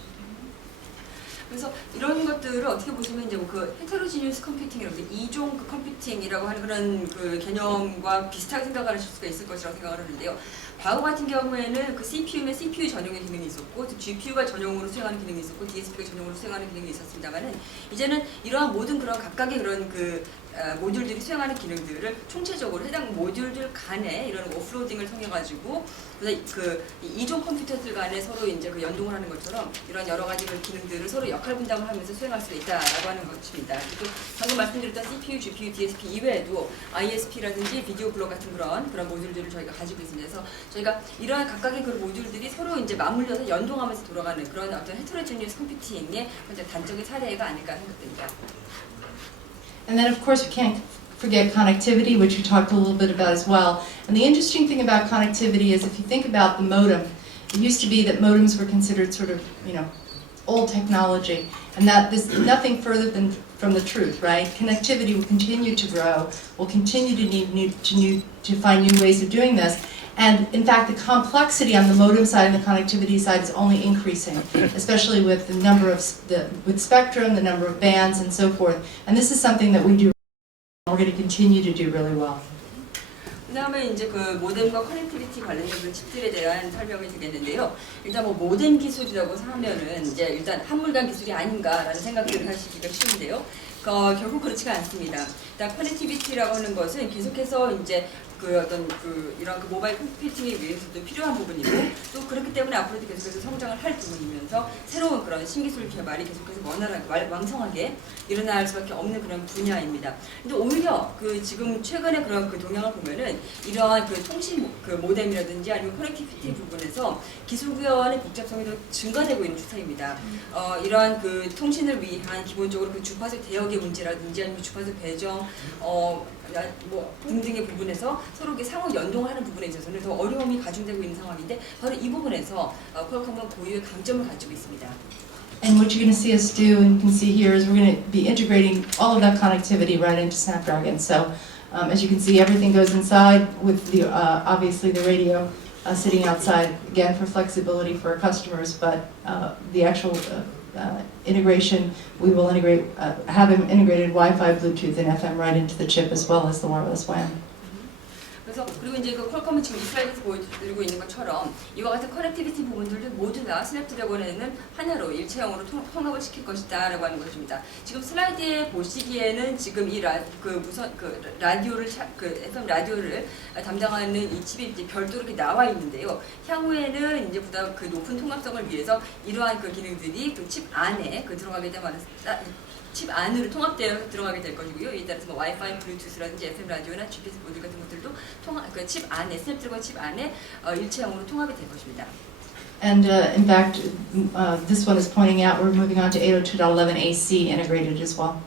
그래서 이런 것들을 어떻게 보시면 이제 그 헤테로지니어스 컴퓨팅이라고 이종 그 컴퓨팅이라고 하는 그런 그 개념과 비슷하게 생각하실 수가 있을 것이라고 생각을 하는데요. 과거 같은 경우에는 그 CPU면 CPU 전용의 기능이 있었고 GPU가 전용으로 수행하는 기능이 있었고 DSP가 전용으로 수행하는 기능이 있었습니다만은 이제는 이러한 모든 그런 각각의 그런 그 모듈들이 수행하는 기능들을 총체적으로 해당 모듈들 간에 이런 오프로딩을 통해 가지고 그 이종 컴퓨터들 간에 서로 이제 그 연동을 하는 것처럼 이런 여러 가지 그 기능들을 서로 역할 분담을 하면서 수행할 수 있다라고 하는 것입니다. 그리고 방금 말씀드렸던 CPU, GPU, DSP 이외에도 ISP라든지 비디오 블록 같은 그런 모듈들을 저희가 가지고 있습니다. 그래서 저희가 이러한 각각의 그 모듈들이 서로 이제 맞물려서 연동하면서 돌아가는 그런 어떤 헤테로지니어스 컴퓨팅의 단적인 사례가 아닐까 생각됩니다. And then of course we can't forget connectivity, which we talked a little bit about as well. And the interesting thing about connectivity is if you think about the modem, it used to be that modems were considered sort of, old technology, and that there's nothing further than from the truth, right? Connectivity will continue to grow, we'll continue to find new ways of doing this. And in fact, the complexity on the modem side and the connectivity side is only increasing, especially with the number of with spectrum, the number of bands, and so forth. And this is something that we do. We're going to continue to do really well. 그다음에 이제 그 모뎀과 커넥티비티 관련된 그 칩들에 대한 설명이 되겠는데요. 일단 뭐 모뎀 기술이라고 하면은 이제 일단 한물간 기술이 아닌가라는 생각들을 하시기가 쉬운데요. 결국 그렇지가 않습니다. 일단 커넥티비티라고 하는 것은 계속해서 이제 그 어떤 그 이런 그 모바일 컴퓨팅에 위해서도 필요한 부분이고 또 그렇기 때문에 앞으로도 계속해서 성장을 할 부분이면서 새로운 그런 신기술 개발이 계속해서 원활하게 왕성하게 일어날 수밖에 없는 그런 분야입니다. 근데 오히려 그 지금 최근에 그런 그 동향을 보면은 이러한 그 통신 그 모뎀이라든지 아니면 커넥티비티 부분에서 기술 구현의 복잡성이 더 증가되고 있는 추세입니다. 이러한 그 통신을 위한 기본적으로 그 주파수 대역의 문제라든지 아니면 주파수 배정 뭐 등등의 부분에서 서로 상호 연동하는 부분에 있어서는 더 어려움이 가중되고 있는 상황인데 바로 이 부분에서 퀄컴은 고유의 강점을 가지고 있습니다. And what you're going to see us do, and you can see here, is we're going to be integrating all of that connectivity right into Snapdragon. So, as you can see, everything goes inside with the obviously the radio sitting outside, again for flexibility for our customers, but the actual integration, we will integrate, have integrated Wi-Fi, Bluetooth, and FM right into the chip as well as the wireless WAN. 그래서 그리고 이제 그 퀄컴은 지금 이 슬라이드에서 보여드리고 있는 것처럼 이와 같은 커넥티비티 부분들도 모두 다 스냅드래곤에는 하나로 일체형으로 통합을 시킬 것이다라고 하는 것입니다. 지금 슬라이드에 보시기에는 지금 이 라디오를 FM 라디오를 담당하는 이 칩이 이제 별도로 이렇게 나와 있는데요. 향후에는 이제 보다 그 높은 통합성을 위해서 이러한 그 기능들이 그 칩 안에 들어가게 되면 칩 안으로 통합되어 들어가게 될 것이고요. 이에 따라서 뭐 와이파이, 블루투스라든지 FM 라디오나 GPS 모듈 같은 것들도 그 칩 안에 스냅드래곤 칩 안에 일체형으로 통합이 될 것입니다. And in fact, this one is pointing out we're moving on to 802.11ac integrated as well.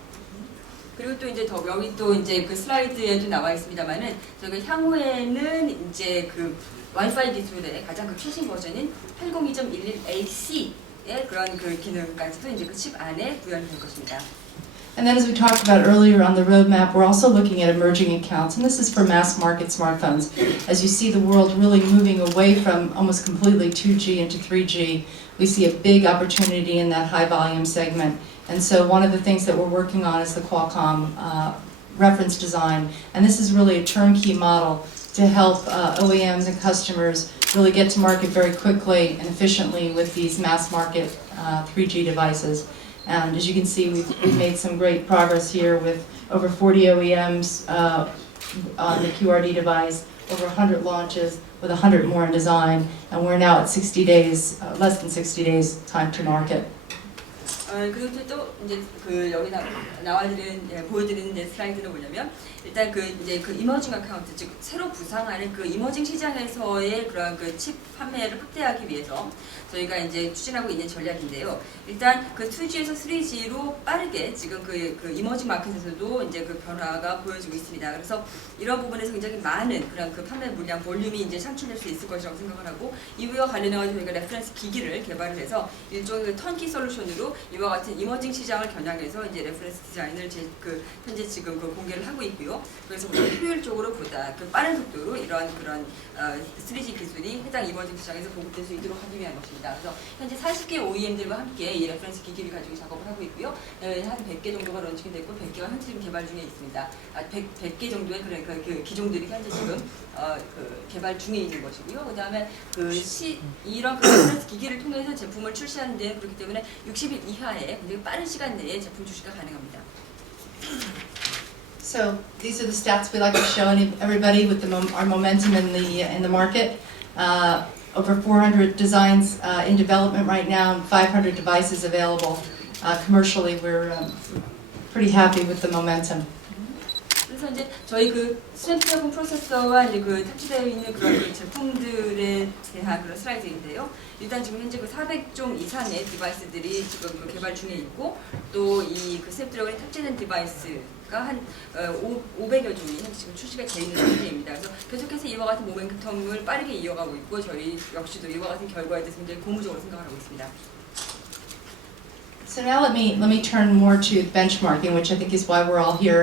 그리고 또 이제 여기 또 이제 그 슬라이드에도 나와 있습니다만은 저희가 향후에는 이제 그 와이파이 기술의 가장 그 최신 버전인 802.11ac 그런 그 기능까지도 이제 그 칩 안에 구현이 될 것입니다. And then as we talked about earlier on the roadmap, we're also looking at emerging accounts, and this is for mass market smartphones. As you see the world really moving away from almost completely 2G into 3G, we see a big opportunity in that high volume segment. And so one of the things that we're working on is the Qualcomm reference design, and this is really a turnkey model to help OEMs and customers really get to market very quickly and efficiently with these mass market 3G devices. And as you can see, we've made some great progress here with over 40 OEMs on the QRD device, over 100 launches with 100 more in design, and we're now at 60 days, less than 60 days time to market. 그리고 또 이제 그 여기 보여드리는 이제 슬라이드는 뭐냐면 일단 그 이제 그 이머징 어카운트 즉 새로 부상하는 그 이머징 시장에서의 그런 그 칩 판매를 확대하기 위해서 저희가 이제 추진하고 있는 전략인데요. 일단 그 2G에서 3G로 빠르게 지금 그 이머징 마켓에서도 이제 그 변화가 보여지고 있습니다. 그래서 이런 부분에서 굉장히 많은 그런 그 판매 물량 볼륨이 이제 창출될 수 있을 것이라고 생각을 하고 이와 관련해서 저희가 레퍼런스 기기를 개발을 해서 일종의 그 턴키 솔루션으로 이와 같은 이머징 시장을 겨냥해서 이제 레퍼런스 디자인을 현재 지금 그 공개를 하고 있고요. 그래서 보다 효율적으로 보다 그 빠른 속도로 이러한 그런 3G 기술이 해당 이머징 시장에서 보급될 수 있도록 하기 위한 것입니다. 그래서 현재 40개 OEM들과 함께 이 레퍼런스 기기를 가지고 작업을 하고 있고요. 한 100개 정도가 런칭이 됐고 100개가 현재 지금 개발 중에 있습니다. 100개 정도의 그 기종들이 현재 지금 그 개발 중에 있는 것이고요. 그다음에 이런 그 레퍼런스 기기를 통해서 제품을 출시하는 데 그렇기 때문에 60일 이하의 굉장히 빠른 시간 내에 제품 출시가 가능합니다. So these are the stats we like to show everybody with our momentum in the market. Over 400 designs in development right now, and 500 devices available commercially. We're pretty happy with the momentum. 그래서 이제 저희 그 스냅드래곤 프로세서와 이제 그 탑재되어 있는 그런 그 제품들에 대한 그런 슬라이드인데요. 일단 지금 현재 그 400종 이상의 디바이스들이 지금 그 개발 중에 있고 또 이 그 스냅드래곤에 탑재된 디바이스가 한 500여 종이 현재 지금 출시가 되어 있는 상태입니다. 그래서 계속해서 이와 같은 모멘텀을 빠르게 이어가고 있고 저희 역시도 이와 같은 결과에 대해서 굉장히 고무적으로 생각하고 있습니다. So now let me turn more to benchmarking, which I think is why we're all here,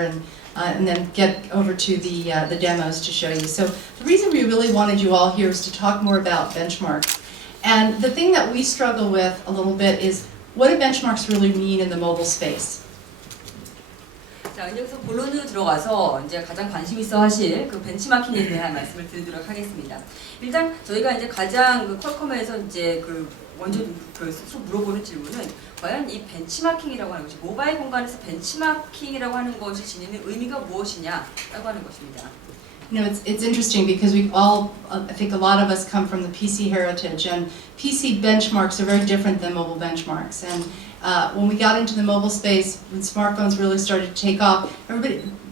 and then get over to the demos to show you. So the reason we really wanted you all here is to talk more about benchmarks. And the thing that we struggle with a little bit is what do benchmarks really mean in the mobile space? 자, 이제 그래서 본론으로 들어가서 이제 가장 관심 있어 하실 그 벤치마킹에 대한 말씀을 드리도록 하겠습니다. 일단 저희가 이제 가장 그 퀄컴에서 이제 그 먼저 그 스스로 물어보는 질문은 과연 이 벤치마킹이라고 하는 것이 모바일 공간에서 벤치마킹이라고 하는 것이 지니는 의미가 무엇이냐라고 하는 것입니다. You know, it's interesting because we've all, I think a lot of us come from the PC heritage, and PC benchmarks are very different than mobile benchmarks. And when we got into the mobile space, when smartphones really started to take off,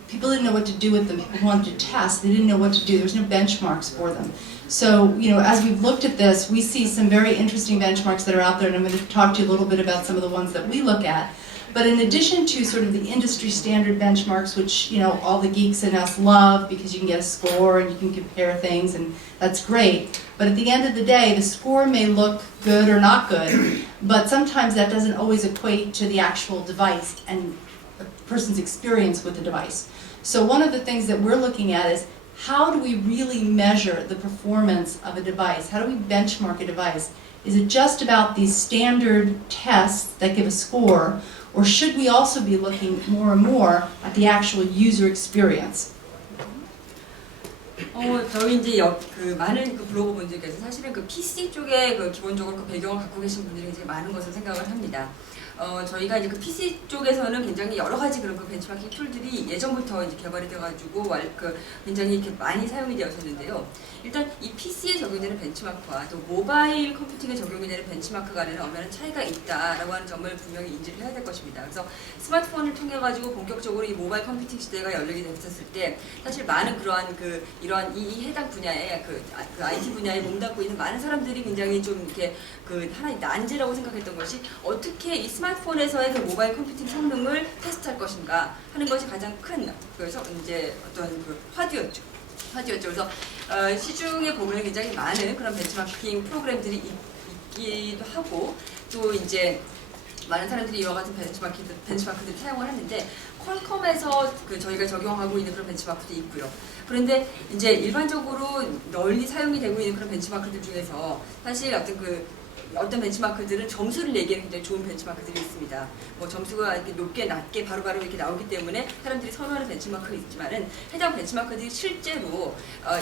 people didn't know what to do with them. People wanted to test. They didn't know what to do. There was no benchmarks for them. So, you know, as we've looked at this, we see some very interesting benchmarks that are out there, and I'm going to talk to you a little bit about some of the ones that we look at. But in addition to sort of the industry standard benchmarks, which, you know, all the geeks in us love because you can get a score and you can compare things, and that's great. But at the end of the day, the score may look good or not good, but sometimes that doesn't always equate to the actual device and a person's experience with the device. So one of the things that we're looking at is how do we really measure the performance of a device? How do we benchmark a device? Is it just about these standard tests that give a score, or should we also be looking more and more at the actual user experience? 저희 이제 그 많은 그 블로그 분들께서 사실은 그 PC 쪽에 그 기본적으로 그 배경을 갖고 계신 분들이 굉장히 많은 것을 생각을 합니다. 저희가 이제 그 PC 쪽에서는 굉장히 여러 가지 그런 그 벤치마킹 툴들이 예전부터 이제 개발이 돼가지고 굉장히 이렇게 많이 사용이 되었었는데요. 일단 이 PC에 적용되는 벤치마크와 또 모바일 컴퓨팅에 적용이 되는 벤치마크 간에는 엄연한 차이가 있다라고 하는 점을 분명히 인지를 해야 될 것입니다. 그래서 스마트폰을 통해 가지고 본격적으로 이 모바일 컴퓨팅 시대가 열리게 됐었을 때 사실 많은 그러한 이러한 이 해당 분야에 그 IT 분야에 몸담고 있는 많은 사람들이 굉장히 좀 이렇게 그 하나의 난제라고 생각했던 것이 어떻게 이 스마트폰에서의 그 모바일 컴퓨팅 성능을 테스트할 것인가 하는 것이 가장 큰 그래서 이제 어떤 그 화두였죠. 그래서 시중에 보면 굉장히 많은 그런 벤치마킹 프로그램들이 있기도 하고 또 이제 많은 사람들이 이와 같은 벤치마크들을 사용을 하는데 퀄컴에서 그 저희가 적용하고 있는 그런 벤치마크도 있고요. 그런데 이제 일반적으로 널리 사용이 되고 있는 그런 벤치마크들 중에서 사실 어떤 벤치마크들은 점수를 내기에는 굉장히 좋은 벤치마크들이 있습니다. 뭐 점수가 이렇게 높게 낮게 바로바로 이렇게 나오기 때문에 사람들이 선호하는 벤치마크가 있지만은 해당 벤치마크들이 실제로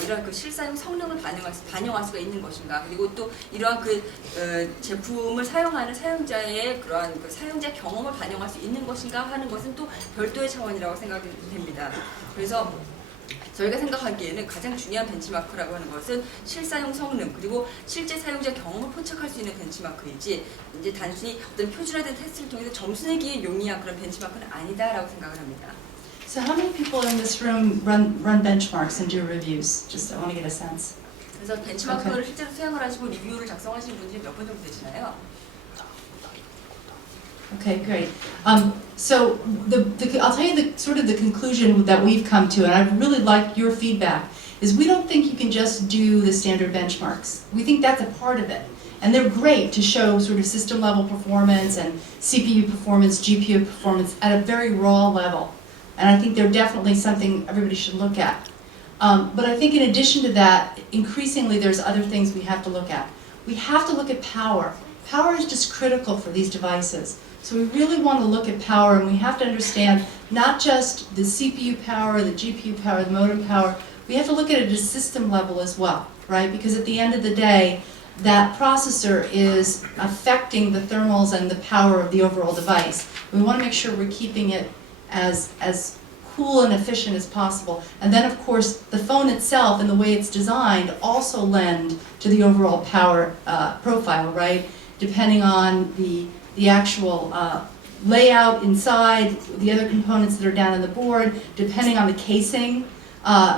이러한 그 실사용 성능을 반영할 수가 있는 것인가, 그리고 또 이러한 제품을 사용하는 사용자의 그러한 그 사용자 경험을 반영할 수 있는 것인가 하는 것은 또 별도의 차원이라고 생각이 됩니다. 그래서 저희가 생각하기에는 가장 중요한 벤치마크라고 하는 것은 실사용 성능 그리고 실제 사용자 경험을 포착할 수 있는 벤치마크이지 이제 단순히 어떤 표준화된 테스트를 통해서 점수 내기에 용이한 그런 벤치마크는 아니다라고 생각을 합니다. So how many people in this room run benchmarks and do reviews? Just I want to get a sense. 그래서 벤치마크를 실제로 수행을 하시고 리뷰를 작성하시는 분들이 몇 분 정도 되시나요? Okay, great. So I'll tell you the sort of the conclusion that we've come to, and I really like your feedback, is we don't think you can just do the standard benchmarks. We think that's a part of it. And they're great to show sort of system level performance and CPU performance, GPU performance at a very raw level. And I think they're definitely something everybody should look at. But I think in addition to that, increasingly there's other things we have to look at. We have to look at power. Power is just critical for these devices. So we really want to look at power, and we have to understand not just the CPU power, the GPU power, the modem power, we have to look at it at a system level as well, right? Because at the end of the day, that processor is affecting the thermals and the power of the overall device. We want to make sure we're keeping it as cool and efficient as possible. And then of course, the phone itself and the way it's designed also lend to the overall power profile, right? Depending on the actual layout inside, the other components that are down on the board, depending on the casing.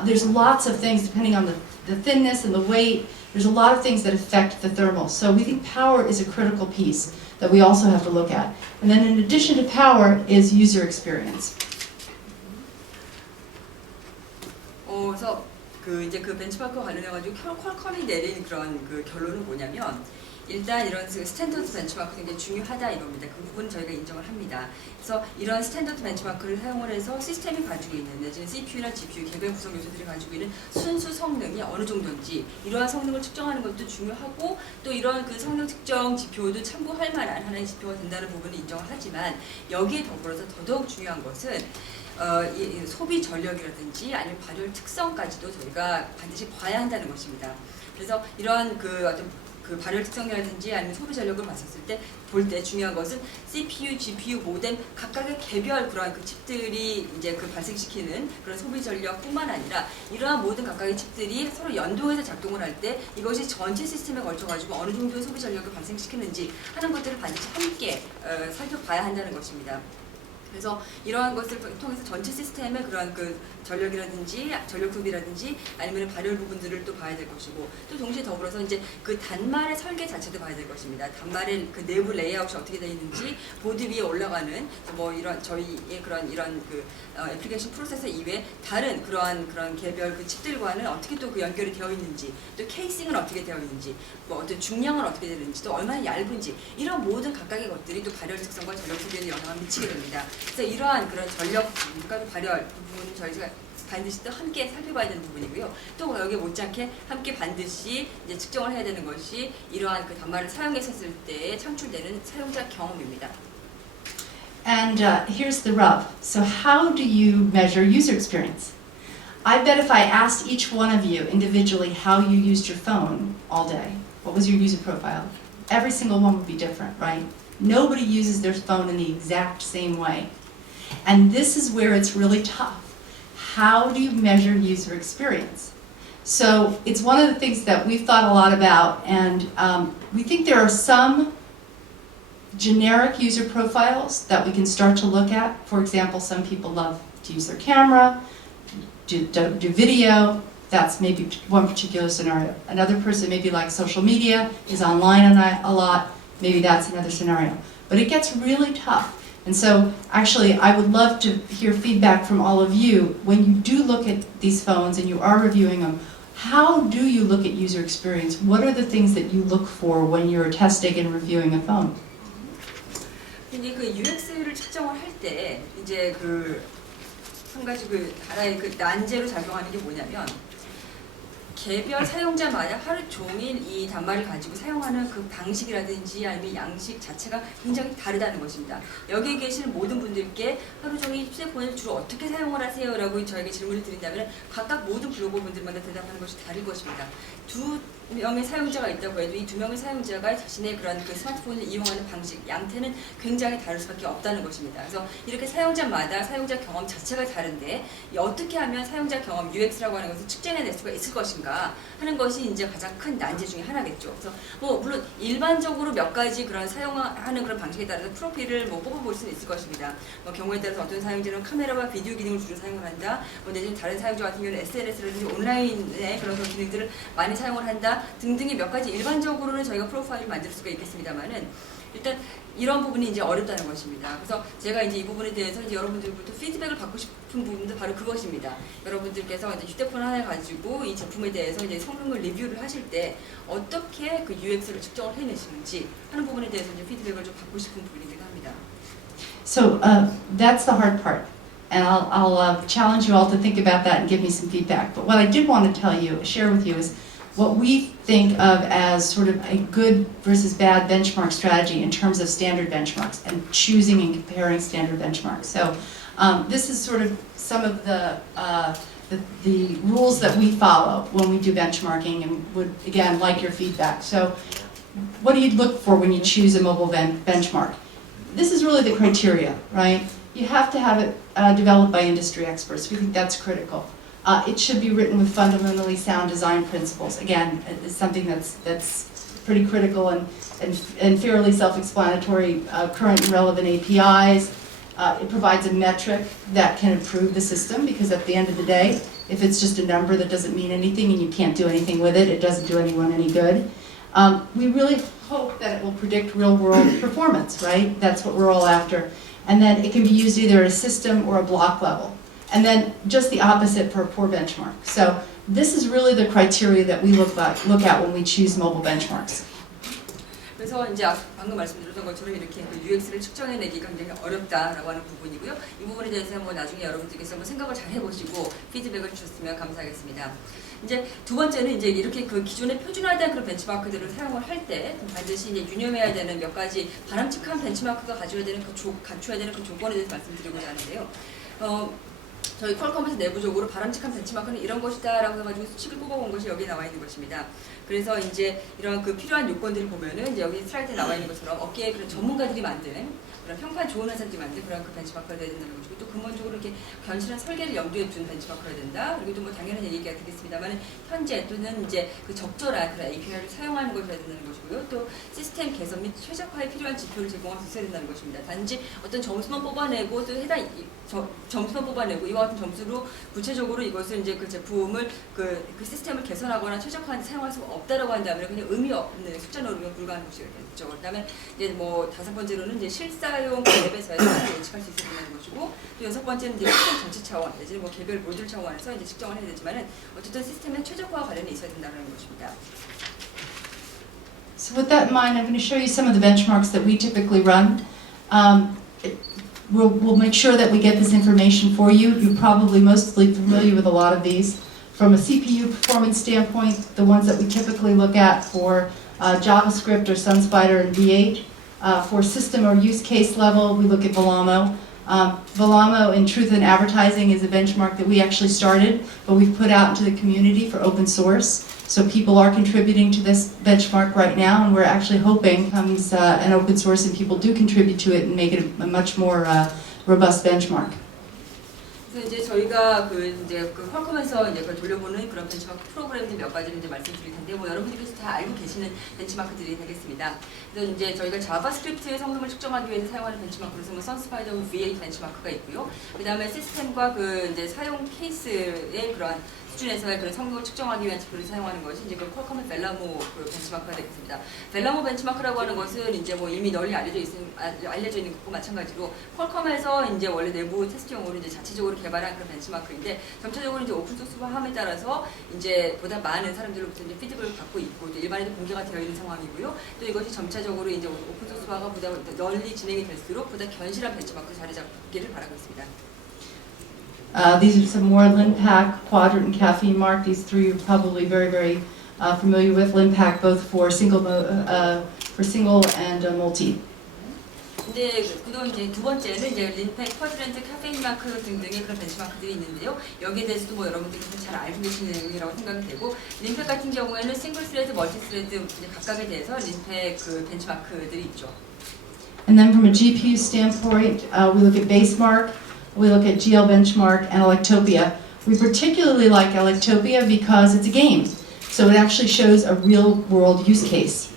There's lots of things depending on the thinness and the weight. There's a lot of things that affect the thermals. So we think power is a critical piece that we also have to look at. And then in addition to power is user experience. 그래서 이제 그 벤치마크 관련해가지고 퀄컴이 내린 그런 그 결론은 뭐냐면 일단 이런 스탠더드 벤치마크 굉장히 중요하다 이겁니다. 그 부분은 저희가 인정을 합니다. 그래서 이런 스탠더드 벤치마크를 사용을 해서 시스템이 가지고 있는 내지는 CPU나 GPU 개별 구성 요소들이 가지고 있는 순수 성능이 어느 정도인지 이러한 성능을 측정하는 것도 중요하고 또 이런 그 성능 측정 지표도 참고할 만한 하나의 지표가 된다는 부분을 인정을 하지만 여기에 더불어서 더더욱 중요한 것은 이 소비 전력이라든지 아니면 발열 특성까지도 저희가 반드시 봐야 한다는 것입니다. 그래서 이러한 그 발열 특성이라든지 아니면 소비 전력을 봤었을 때 볼 때 중요한 것은 CPU, GPU, 모뎀 각각의 개별 그러한 그 칩들이 이제 그 발생시키는 그런 소비 전력뿐만 아니라 이러한 모든 각각의 칩들이 서로 연동해서 작동을 할 때 이것이 전체 시스템에 걸쳐 가지고 어느 정도의 소비 전력을 발생시키는지 하는 것들을 반드시 함께 살펴봐야 한다는 것입니다. 그래서 이러한 것을 통해서 전체 시스템의 그러한 그 전력이라든지 전력 소비라든지 아니면 발열 부분들을 또 봐야 될 것이고 또 동시에 더불어서 이제 그 단말의 설계 자체도 봐야 될 것입니다. 단말의 그 내부 레이아웃이 어떻게 되어 있는지 보드 위에 올라가는 뭐 이런 저희의 이런 그 애플리케이션 프로세서 이외에 다른 그런 개별 그 칩들과는 어떻게 또 그 연결이 되어 있는지 또 케이싱은 어떻게 되어 있는지 뭐 어떤 중량은 어떻게 되는지 또 얼마나 얇은지 이런 모든 각각의 것들이 또 발열 특성과 전력 소비에 영향을 미치게 됩니다. 그래서 이러한 그런 전력과 발열 부분은 저희가 반드시 또 함께 살펴봐야 되는 부분이고요. 또 여기에 못지않게 함께 반드시 이제 측정을 해야 되는 것이 이러한 그 단말을 사용했을 때 창출되는 사용자 경험입니다. And here's the rub. So how do you measure user experience? I bet if I asked each one of you individually how you used your phone all day, what was your user profile, every single one would be different, right? Nobody uses their phone in the exact same way. And this is where it's really tough. How do you measure user experience? So it's one of the things that we've thought a lot about, and we think there are some generic user profiles that we can start to look at. For example, some people love to use their camera, do video. That's maybe one particular scenario. Another person maybe likes social media, is online a lot. Maybe that's another scenario. But it gets really tough. And so actually I would love to hear feedback from all of you. When you do look at these phones and you are reviewing them, how do you look at user experience? What are the things that you look for when you're testing and reviewing a phone? 근데 그 UX를 측정을 할 때 이제 그 한 가지 그 하나의 그 난제로 작용하는 게 뭐냐면 개별 사용자마다 하루 종일 이 단말을 가지고 사용하는 그 방식이라든지 아니면 양식 자체가 굉장히 다르다는 것입니다. 여기에 계시는 모든 분들께 하루 종일 휴대폰을 주로 어떻게 사용을 하세요? 라고 저에게 질문을 드린다면 각각 모든 블로거 분들마다 대답하는 것이 다를 것입니다. 두 명의 사용자가 있다고 해도 이 두 명의 사용자가 자신의 그런 그 스마트폰을 이용하는 방식, 양태는 굉장히 다를 수밖에 없다는 것입니다. 그래서 이렇게 사용자마다 사용자 경험 자체가 다른데 어떻게 하면 사용자 경험 UX라고 하는 것을 측정해낼 수가 있을 것인가 하는 것이 이제 가장 큰 난제 중에 하나겠죠. 그래서 뭐 물론 일반적으로 몇 가지 그런 사용하는 그런 방식에 따라서 프로필을 뭐 뽑아볼 수는 있을 것입니다. 뭐 경우에 따라서 어떤 사용자는 카메라와 비디오 기능을 주로 사용을 한다. 뭐 내지는 다른 사용자 같은 경우는 SNS라든지 온라인의 그런 기능들을 많이 사용을 한다. 등등의 몇 가지 일반적으로는 저희가 프로파일을 만들 수가 있겠습니다만은 일단 이런 부분이 이제 어렵다는 것입니다. 그래서 제가 이제 이 부분에 대해서 이제 여러분들부터 피드백을 받고 싶은 부분도 바로 그것입니다. 여러분들께서 이제 휴대폰 하나 가지고 이 제품에 대해서 이제 성능을 리뷰를 하실 때 어떻게 그 UX를 측정을 해내시는지 하는 부분에 대해서 이제 피드백을 좀 받고 싶은 부분이긴 합니다. So that's the hard part. And I'll challenge you all to think about that and give me some feedback. But what I did want to share with you is what we think of as sort of a good versus bad benchmark strategy in terms of standard benchmarks and choosing and comparing standard benchmarks. So this is sort of some of the rules that we follow when we do benchmarking, and would again like your feedback. So what do you look for when you choose a mobile benchmark? This is really the criteria, right? You have to have it developed by industry experts. We think that's critical. It should be written with fundamentally sound design principles. Again, it's something that's pretty critical and fairly self-explanatory. Current and relevant APIs. It provides a metric that can improve the system, because at the end of the day, if it's just a number that doesn't mean anything and you can't do anything with it, it doesn't do anyone any good. We really hope that it will predict real-world performance, right? That's what we're all after. And then it can be used either at a system or a block level. And then just the opposite for a poor benchmark. So this is really the criteria that we look at when we choose mobile benchmarks. 그래서 이제 방금 말씀드렸던 것처럼 이렇게 그 UX를 측정해내기가 굉장히 어렵다라고 하는 부분이고요. 이 부분에 대해서 뭐 나중에 여러분들께서 뭐 생각을 잘 해보시고 피드백을 주셨으면 감사하겠습니다. 이제 두 번째는 이제 이렇게 그 기존의 표준화된 그런 벤치마크들을 사용을 할 때 반드시 이제 유념해야 되는 몇 가지 바람직한 벤치마크가 갖춰야 되는 그 조건에 대해서 말씀드리고자 하는데요. 저희 퀄컴에서 내부적으로 바람직한 벤치마크는 이런 것이다 라고 해가지고 수칙을 뽑아본 것이 여기에 나와 있는 것입니다. 그래서 이제 이런 그 필요한 요건들을 보면은 이제 여기 슬라이드에 나와 있는 것처럼 업계의 그런 전문가들이 만든 그런 평판 좋은 회사들이 만든 그런 그 벤치마크가 돼야 된다는 것이고, 또 근본적으로 이렇게 견실한 설계를 염두에 둔 벤치마크가 된다. 그리고 또 뭐 당연한 얘기가 되겠습니다만 현재 또는 이제 그 적절한 그런 API를 사용하는 것이 돼야 된다는 것이고요. 또 시스템 개선 및 최적화에 필요한 지표를 제공할 수 있어야 된다는 것입니다. 단지 어떤 점수만 뽑아내고 또 점수만 뽑아내고 이와 같은 점수로 구체적으로 이것을 이제 그 제품을 그 시스템을 개선하거나 최적화한 사용할 수가 없다라고 한다면 그냥 의미 없는 숫자 노름에 불과한 것이 되겠죠. 그다음에 이제 뭐 다섯 번째로는 이제 실사용 앱에서의 성능을 예측할 수 있어야 된다는 것이고, 또 여섯 번째는 이제 시스템 전체 차원 내지는 뭐 개별 모듈 차원에서 이제 측정을 해야 되지만은 어쨌든 시스템의 최적화와 관련이 있어야 된다는 것입니다. So with that in mind, I'm going to show you some of the benchmarks that we typically run. We'll make sure that we get this information for you. You're probably mostly familiar with a lot of these. From a CPU performance standpoint, the ones that we typically look at for JavaScript or SunSpider and V8. For system or use case level, we look at Vellamo. Velamo in Truth in Advertising is a benchmark that we actually started, but we've put out into the community for open source. So people are contributing to this benchmark right now, and we're actually hoping comes an open source and people do contribute to it and make it a much more robust benchmark. 그래서 이제 저희가 그 퀄컴에서 이제 그걸 돌려보는 그런 벤치마크 프로그램들 몇 가지를 이제 말씀드릴 텐데, 뭐 여러분들께서 다 알고 계시는 벤치마크들이 되겠습니다. 그래서 이제 저희가 자바스크립트의 성능을 측정하기 위해서 사용하는 벤치마크로서 뭐 선스파이더 V8 벤치마크가 있고요. 그 다음에 시스템과 그 이제 사용 케이스의 그러한 수준에서의 그런 성능을 측정하기 위한 지표를 사용하는 것이 이제 그 퀄컴의 벨라모 그 벤치마크가 되겠습니다. 벨라모 벤치마크라고 하는 것은 이제 뭐 이미 널리 알려져 있는 것과 마찬가지로 퀄컴에서 이제 원래 내부 테스트용으로 이제 자체적으로 개발한 그런 벤치마크인데, 점차적으로 이제 오픈 소스화함에 따라서 이제 보다 많은 사람들로부터 이제 피드백을 받고 있고 또 일반에도 공개가 되어 있는 상황이고요. 또 이것이 점차적으로 이제 오픈 소스화가 보다 널리 진행이 될수록 보다 견실한 벤치마크 자리 잡기를 바라고 있습니다. These are some more Linpack, Quadrant, and Caffeine Mark. These three you're probably very familiar with. Linpack both for single and multi. 근데 그동안 이제 두 번째는 이제 린팩, 쿼드런트, 카페인 마크 등등의 그런 벤치마크들이 있는데요. 여기에 대해서도 뭐 여러분들께서 잘 알고 계시는 내용이라고 생각이 되고, 린팩 같은 경우에는 싱글 스레드, 멀티 스레드 각각에 대해서 린팩 그 벤치마크들이 있죠. And then from a GPU standpoint, we look at Basemark, we look at GL Benchmark, and Electopia. We particularly like Electopia because it's a game, so it actually shows a real-world use case.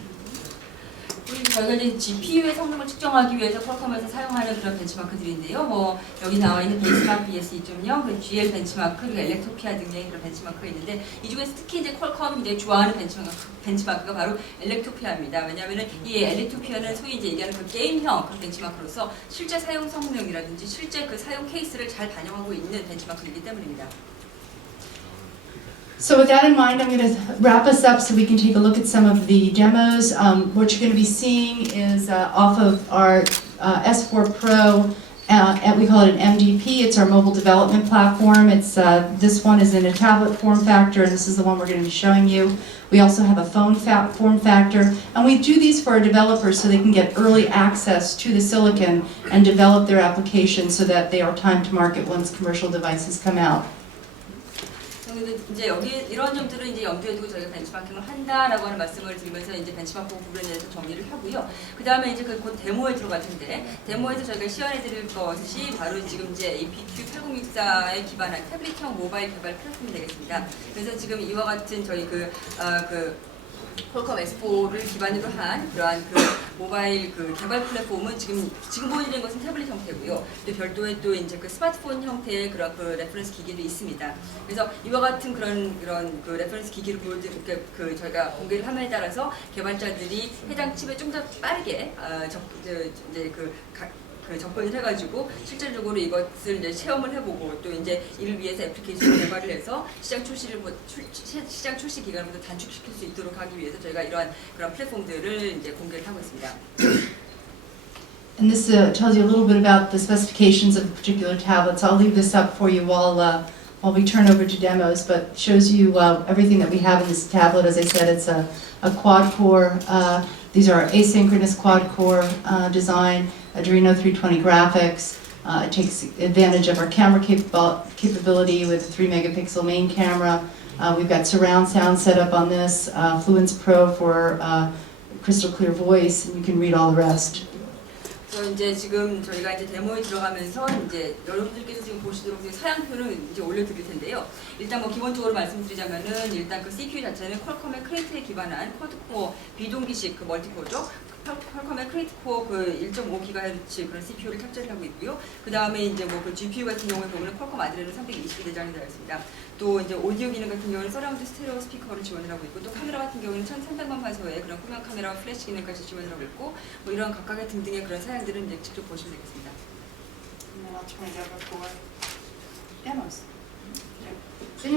저희가 이제 GPU의 성능을 측정하기 위해서 퀄컴에서 사용하는 그런 벤치마크들인데요. 뭐 여기 나와 있는 베이스마크 BS 2.0, 그 GL 벤치마크, 그리고 엘렉토피아 등의 그런 벤치마크가 있는데, 이 중에서 특히 이제 퀄컴이 이제 좋아하는 벤치마크가 바로 엘렉토피아입니다. 왜냐하면은 이 엘렉토피아는 소위 이제 얘기하는 그 게임형 그런 벤치마크로서 실제 사용 성능이라든지 실제 그 사용 케이스를 잘 반영하고 있는 벤치마크이기 때문입니다. So with that in mind, I'm going to wrap us up so we can take a look at some of the demos. What you're going to be seeing is off of our S4 Pro, and we call it an MDP. It's our mobile development platform. It's this one is in a tablet form factor, and this is the one we're going to be showing you. We also have a phone form factor, and we do these for our developers so they can get early access to the silicon and develop their applications so that they are time to market once commercial devices come out. 이제 여기 이런 점들을 이제 염두에 두고 저희가 벤치마킹을 한다라고 하는 말씀을 드리면서 이제 벤치마킹 부분에 대해서 정리를 하고요. 그 다음에 이제 곧 데모에 들어갈 텐데, 데모에서 저희가 시연해드릴 것이 바로 지금 이제 APQ8064에 기반한 태블릿형 모바일 개발 플랫폼이 되겠습니다. 그래서 지금 이와 같은 저희 퀄컴 S4를 기반으로 한 그러한 그 모바일 그 개발 플랫폼은 지금 보여드리는 것은 태블릿 형태고요. 또 별도의 또 이제 그 스마트폰 형태의 그런 그 레퍼런스 기기도 있습니다. 그래서 이와 같은 그런 그 레퍼런스 기기를 그 저희가 공개를 함에 따라서 개발자들이 해당 칩에 좀 더 빠르게 접근을 해가지고 실질적으로 이것을 이제 체험을 해보고 또 이제 이를 위해서 애플리케이션을 개발을 해서 시장 출시 기간을 단축시킬 수 있도록 하기 위해서 저희가 이러한 그런 플랫폼들을 이제 공개를 하고 있습니다. And this tells you a little bit about the specifications of the particular tablets. I'll leave this up for you while we turn over to demos, but shows you everything that we have in this tablet. As I said, it's a quad-core. These are asynchronous quad-core design, Adreno 320 graphics. It takes advantage of our camera capability with a 3-megapixel main camera. We've got surround sound set up on this, Fluence Pro for crystal clear voice, and you can read all the rest. 그래서 이제 지금 저희가 이제 데모에 들어가면서 이제 여러분들께서 지금 보시도록 사양표를 이제 올려드릴 텐데요. 일단 뭐 기본적으로 말씀드리자면은 일단 그 CPU 자체는 퀄컴의 크레이트에 기반한 쿼드코어 비동기식 그 멀티코어죠. 퀄컴의 크레이트코어 그 1.5GHz 그런 CPU를 탑재를 하고 있고요. 그 다음에 이제 뭐 그 GPU 같은 경우에 보면 퀄컴 아드레노 320이 내장이 되어 있습니다. 또 이제 오디오 기능 같은 경우는 서라운드 스테레오 스피커를 지원을 하고 있고, 또 카메라 같은 경우는 1300만 화소의 그런 후면 카메라와 플래시 기능까지 지원을 하고 있고, 뭐 이런 각각의 등등의 그런 사양들은 이제 직접 보시면 되겠습니다. And then I'll turn it over for demos.